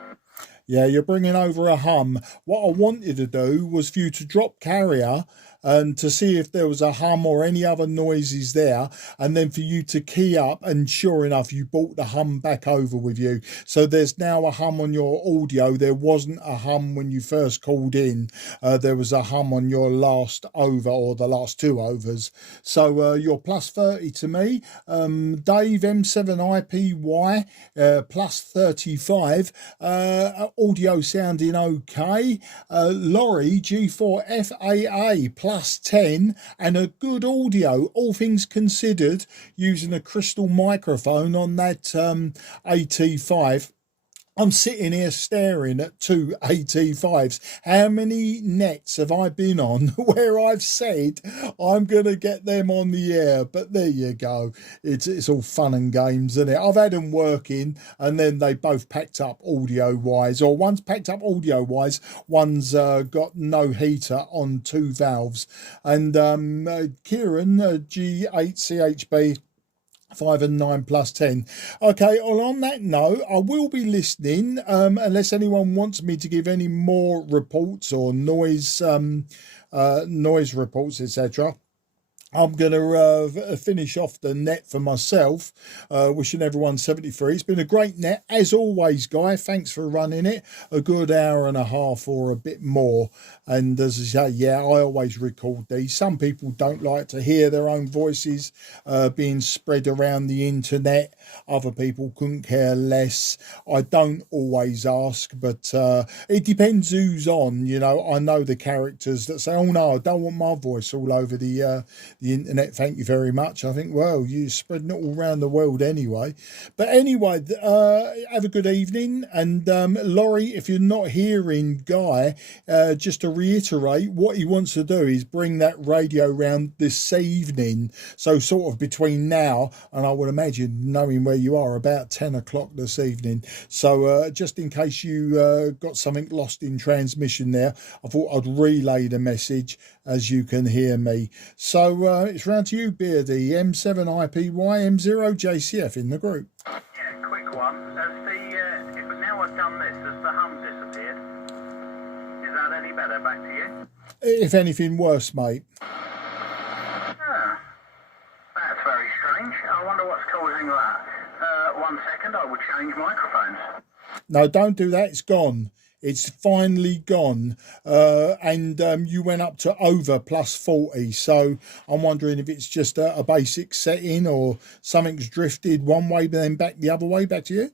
Yeah, you're bringing over a hum. What I wanted to do was for you to drop carrier and to see if there was a hum or any other noises there, and then for you to key up, and sure enough you brought the hum back over with you. So there's now a hum on your audio. There wasn't a hum when you first called in. There was a hum on your last over, or the last 2 overs. So you're plus 30 to me. Dave, M7IPY, plus 35. Audio sounding okay. Laurie, G4FAA, plus 10, and a good audio, all things considered, using a crystal microphone on that AT5. I'm sitting here staring at 2 AT5s. How many nets have I been on where I've said I'm going to get them on the air? But there you go. It's all fun and games, isn't it? I've had them working, and then they both packed up audio-wise. Or one's packed up audio-wise, one's got no heater on 2 valves. And Kieran, G8CHB, 5 and 9 plus 10. Okay, well, on that note, I will be listening unless anyone wants me to give any more reports or noise reports, etc. I'm going to finish off the net for myself, wishing everyone 73. It's been a great net, as always, Guy. Thanks for running it. A good hour and a half or a bit more. And as I say, yeah, I always record these. Some people don't like to hear their own voices being spread around the internet. Other people couldn't care less. I don't always ask, but it depends who's on. You know, I know the characters that say, oh no, I don't want my voice all over the the internet. Thank you very much. I think, well, you're spreading it all around the world anyway. But anyway, have a good evening. And Laurie, if you're not hearing Guy, just to reiterate, what he wants to do is bring that radio round this evening. So sort of between now and, I would imagine, knowing where you are, about 10 o'clock this evening. So just in case you got something lost in transmission there, I thought I'd relay the message as you can hear me. So it's round to you, Beardy. M7IPY, M0JCF in the group. Yeah, quick one. If now I've done this, has the hum disappeared? Is that any better? Back to you? If anything worse, mate. Ah, that's very strange. I wonder what's causing that. 1 second, I will change microphones. No, don't do that. It's gone. It's finally gone. And you went up to over plus 40. So I'm wondering if it's just a basic setting or something's drifted one way but then back the other way. Back to you.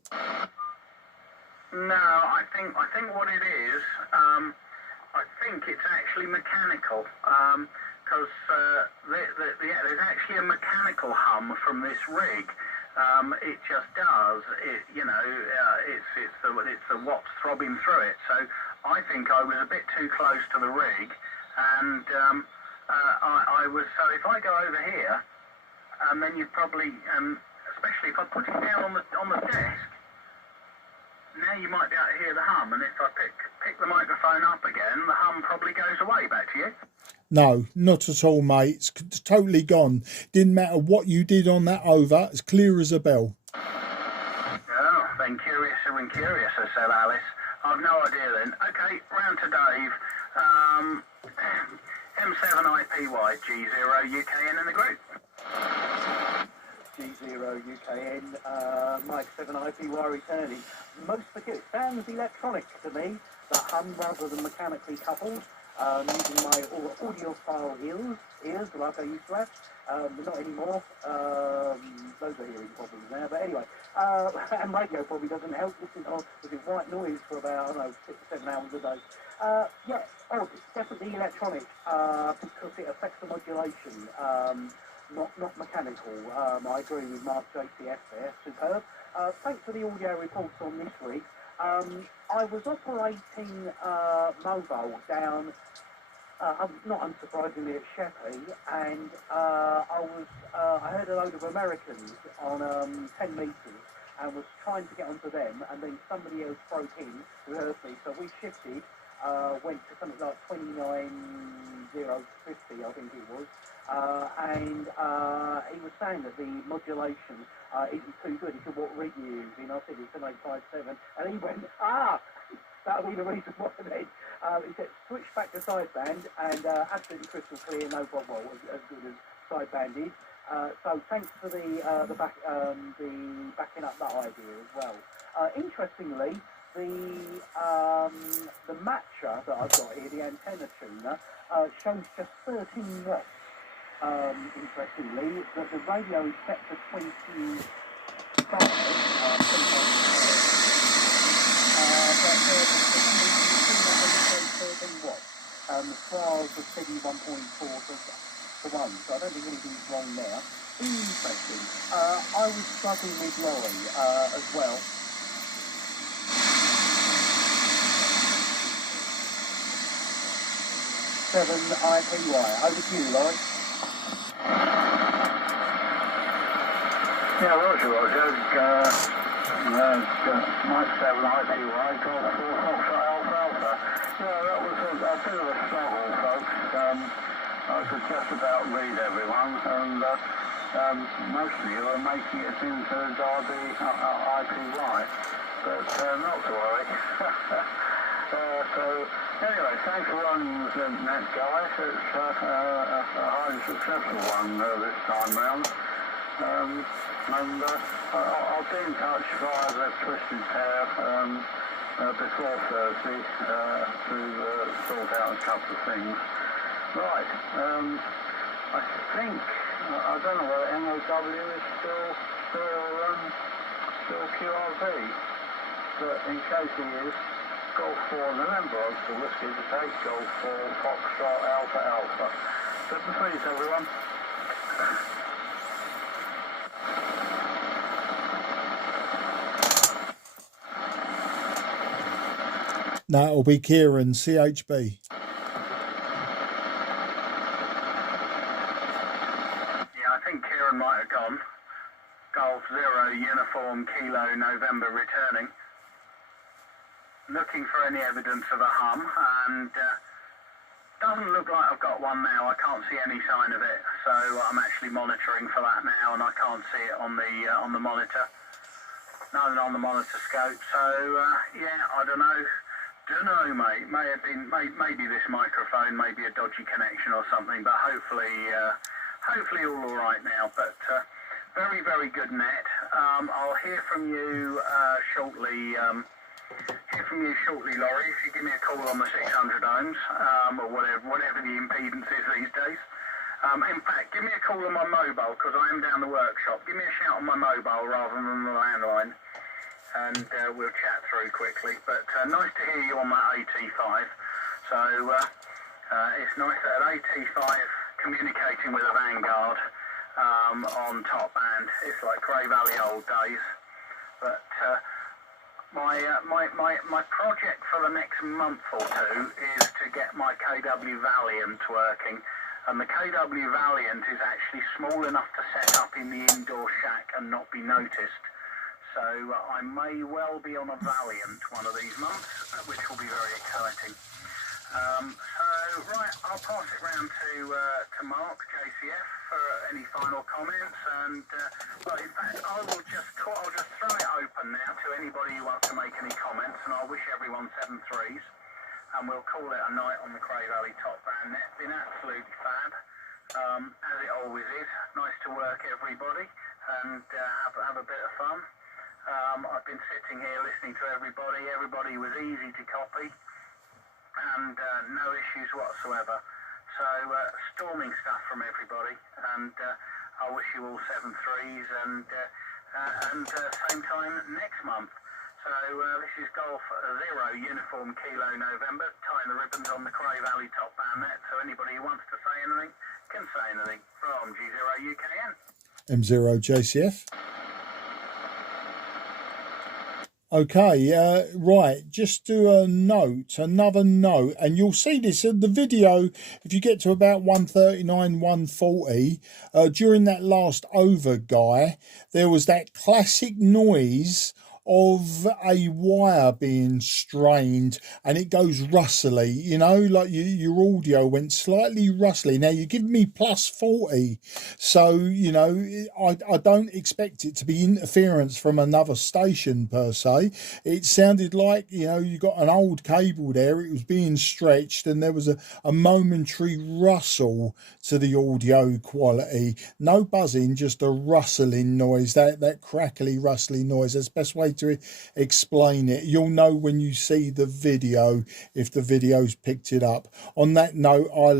No, I think what it is, I think it's actually mechanical. Because there's actually a mechanical hum from this rig. It just does. It's the watts throbbing through it. So I think I was a bit too close to the rig, and I was. So if I go over here, and then you probably, especially if I put it down on the desk, now you might be able to hear the hum. And if I pick the microphone up again, the hum probably goes away. Back to you. No, not at all, mate. It's totally gone. Didn't matter what you did on that over. It's clear as a bell. Oh, then curiouser and curiouser, said Alice. I've no idea then. Okay, round to Dave. M7IPY, G0 UKN in the group. G0 UKN, Mike 7IPY returning. Most of it sounds electronic to me, the hum rather than mechanically coupled. Using my audiophile ears like I used to have, but not anymore. Those are hearing problems now, but anyway. And radio probably doesn't help. Listen to white noise for about, I don't know, 6 or 7 hours a day. Yeah, it's definitely electronic, because it affects the modulation, not mechanical. I agree with Mark JCF there, superb. Thanks for the audio reports on this rig. I was operating mobile down, not unsurprisingly, at Sheppey, and I heard a load of Americans on 10 metres and was trying to get onto them, and then somebody else broke in who heard me, so we shifted, went to something like 29.050, I think it was, and he was saying that the modulation isn't too good. He said, what rig you using? I said, it's an 857, and he went, that'll be the reason why then. He said, switch back to sideband, and absolutely crystal clear, no problem, as good as sideband is. So thanks for the backing up that idea as well. Interestingly, the matcher that I've got here, the antenna tuner, shows just 13 watts. Interestingly, the radio is set for 25. But the trials are steady 1.4 to 1, so I don't think anything's wrong there. Interesting. I was struggling with Laurie as well. Seven IPY. Over to you, Laurie. Yeah, Roger. Mike 7 IPY, Golf 4 Foxtrot Alpha. Yeah, that was a bit of a struggle, folks. I could just about read everyone, and most of you are making it into Derby IPY, but not to worry. So, anyway, thanks for running the net, guys. It's a highly successful one this time round. And I'll be in touch via the Twisted Pair before Thursday to sort out a couple of things. Right, I think, I don't know whether MOW is still QRV, but in case he is, Golf 4, remember the whiskey to take, Golf 4 Foxtrot Alpha. Good to please everyone. No, it'll be Kieran, CHB. Yeah, I think Kieran might have gone. Golf 0 Uniform Kilo November returning. Looking for any evidence of a hum, and doesn't look like I've got one now. I can't see any sign of it, so I'm actually monitoring for that now, and I can't see it on the monitor. Nothing on the monitor scope. So yeah, I don't know, mate. Maybe this microphone, maybe a dodgy connection or something, but hopefully all right now. But very, very good net. I'll hear from you shortly. Laurie, if you give me a call on the 600 ohms, or whatever the impedance is these days. In fact, give me a call on my mobile, because I am down the workshop. Give me a shout on my mobile rather than the landline, and we'll chat through quickly. But nice to hear you on that AT5. So it's nice that an AT5 communicating with a Vanguard on top band. It's like Cray Valley old days. But my project for the next month or two is to get my KW Valiant working, and the KW Valiant is actually small enough to set up in the indoor shack and not be noticed. So I may well be on a Valiant one of these months, which will be very exciting. So right, I'll pass it round to Mark, JCF, for any final comments, and well, in fact, I'll just throw it open now to anybody who wants to make any comments, and I'll wish everyone 7 threes, and we'll call it a night on the Cray Valley top band net. Been absolutely fab, as it always is. Nice to work, everybody, and have a bit of fun. I've been sitting here listening to everybody. Everybody was easy to copy, and no issues whatsoever. So storming stuff from everybody, and I wish you all 7 threes, and same time next month. So this is Golf 0 Uniform Kilo November, tying the ribbons on the Cray Valley top band net. So anybody who wants to say anything can say anything from G0UKN. M0 JCF. Okay, right, just do another note, and you'll see this in the video if you get to about 139, 140, during that last over, guy, there was that classic noise of a wire being strained, and it goes rustly, you know, like your audio went slightly rustly. Now you give me plus 40, so you know I don't expect it to be interference from another station per se. It sounded like, you know, you got an old cable there, it was being stretched, and there was a momentary rustle to the audio quality. No buzzing, just a rustling noise, that crackly rustling noise. That's the best way to explain it. You'll know when you see the video if the video's picked it up. On that note, I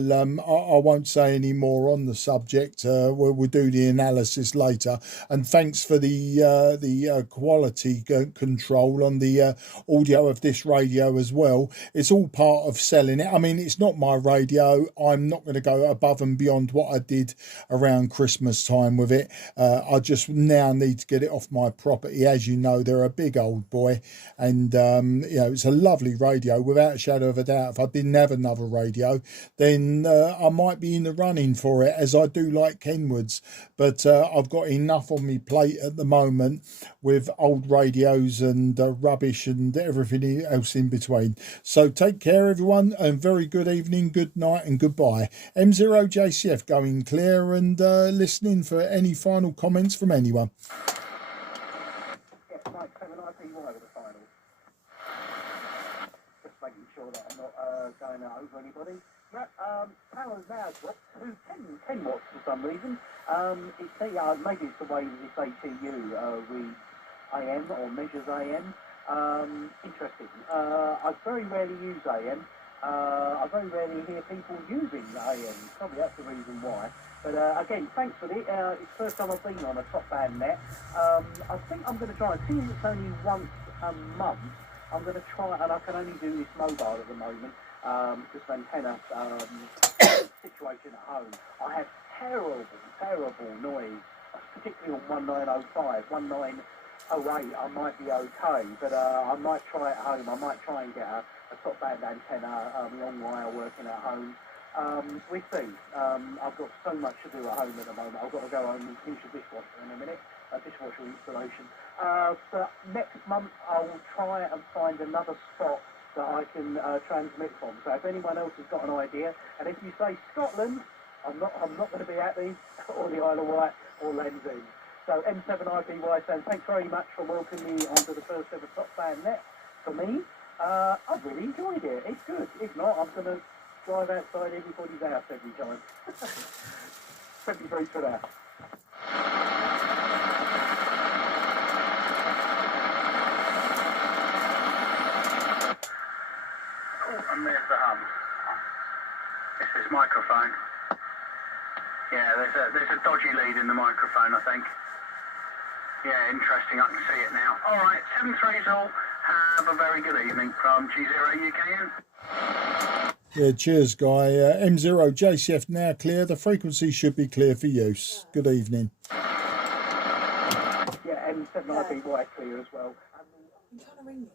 won't say any more on the subject. We'll do the analysis later. And thanks for the quality control on the audio of this radio as well. It's all part of selling it. I mean, it's not my radio. I'm not going to go above and beyond what I did around Christmas time with it. I just now need to get it off my property. As you know, they're a big old boy, and you know, it's a lovely radio without a shadow of a doubt. If I didn't have another radio, then I might be in the running for it, as I do like Kenwoods, but I've got enough on my plate at the moment with old radios and rubbish and everything else in between. So take care, everyone, and very good evening, good night, and goodbye. M0 JCF going clear, and listening for any final comments from anyone. Making sure that I'm not going over anybody. Power now dropped to 10 watts for some reason. Maybe it's the way this ATU reads AM or measures AM. Interesting. I very rarely use AM. I very rarely hear people using AM. Probably that's the reason why. But again, thanks for it. It's the first time I've been on a top band net. I think I'm going to try and see if it's only once a month. I'm going to try, and I can only do this mobile at the moment, just antenna situation at home. I have terrible noise, particularly on 1905, 1908. I might be okay, but I might try at home. I might try and get a top band antenna, long wire working at home. We'll see. I've got so much to do at home at the moment. I've got to go home and finish a dishwasher in a minute, a dishwasher installation. But next month I'll try and find another spot that I can transmit from. So if anyone else has got an idea, and if you say Scotland, I'm not going to be happy, or the Isle of Wight, or Land's End. So M7IBY saying thanks very much for welcoming me onto the first ever Top Band Net. For me, I've really enjoyed it. It's good. If not, I'm going to drive outside everybody's house every time. 73 for that. Oh, and there's the hum. It's this microphone. Yeah, there's a dodgy lead in the microphone, I think. Yeah, interesting. I can see it now. All right, 7-3's all. Have a very good evening from G0UKN. Yeah, cheers, Guy. M0 JCF now clear. The frequency should be clear for use. Good evening. Yeah, M7IBY clear as well. I'm trying to ring you.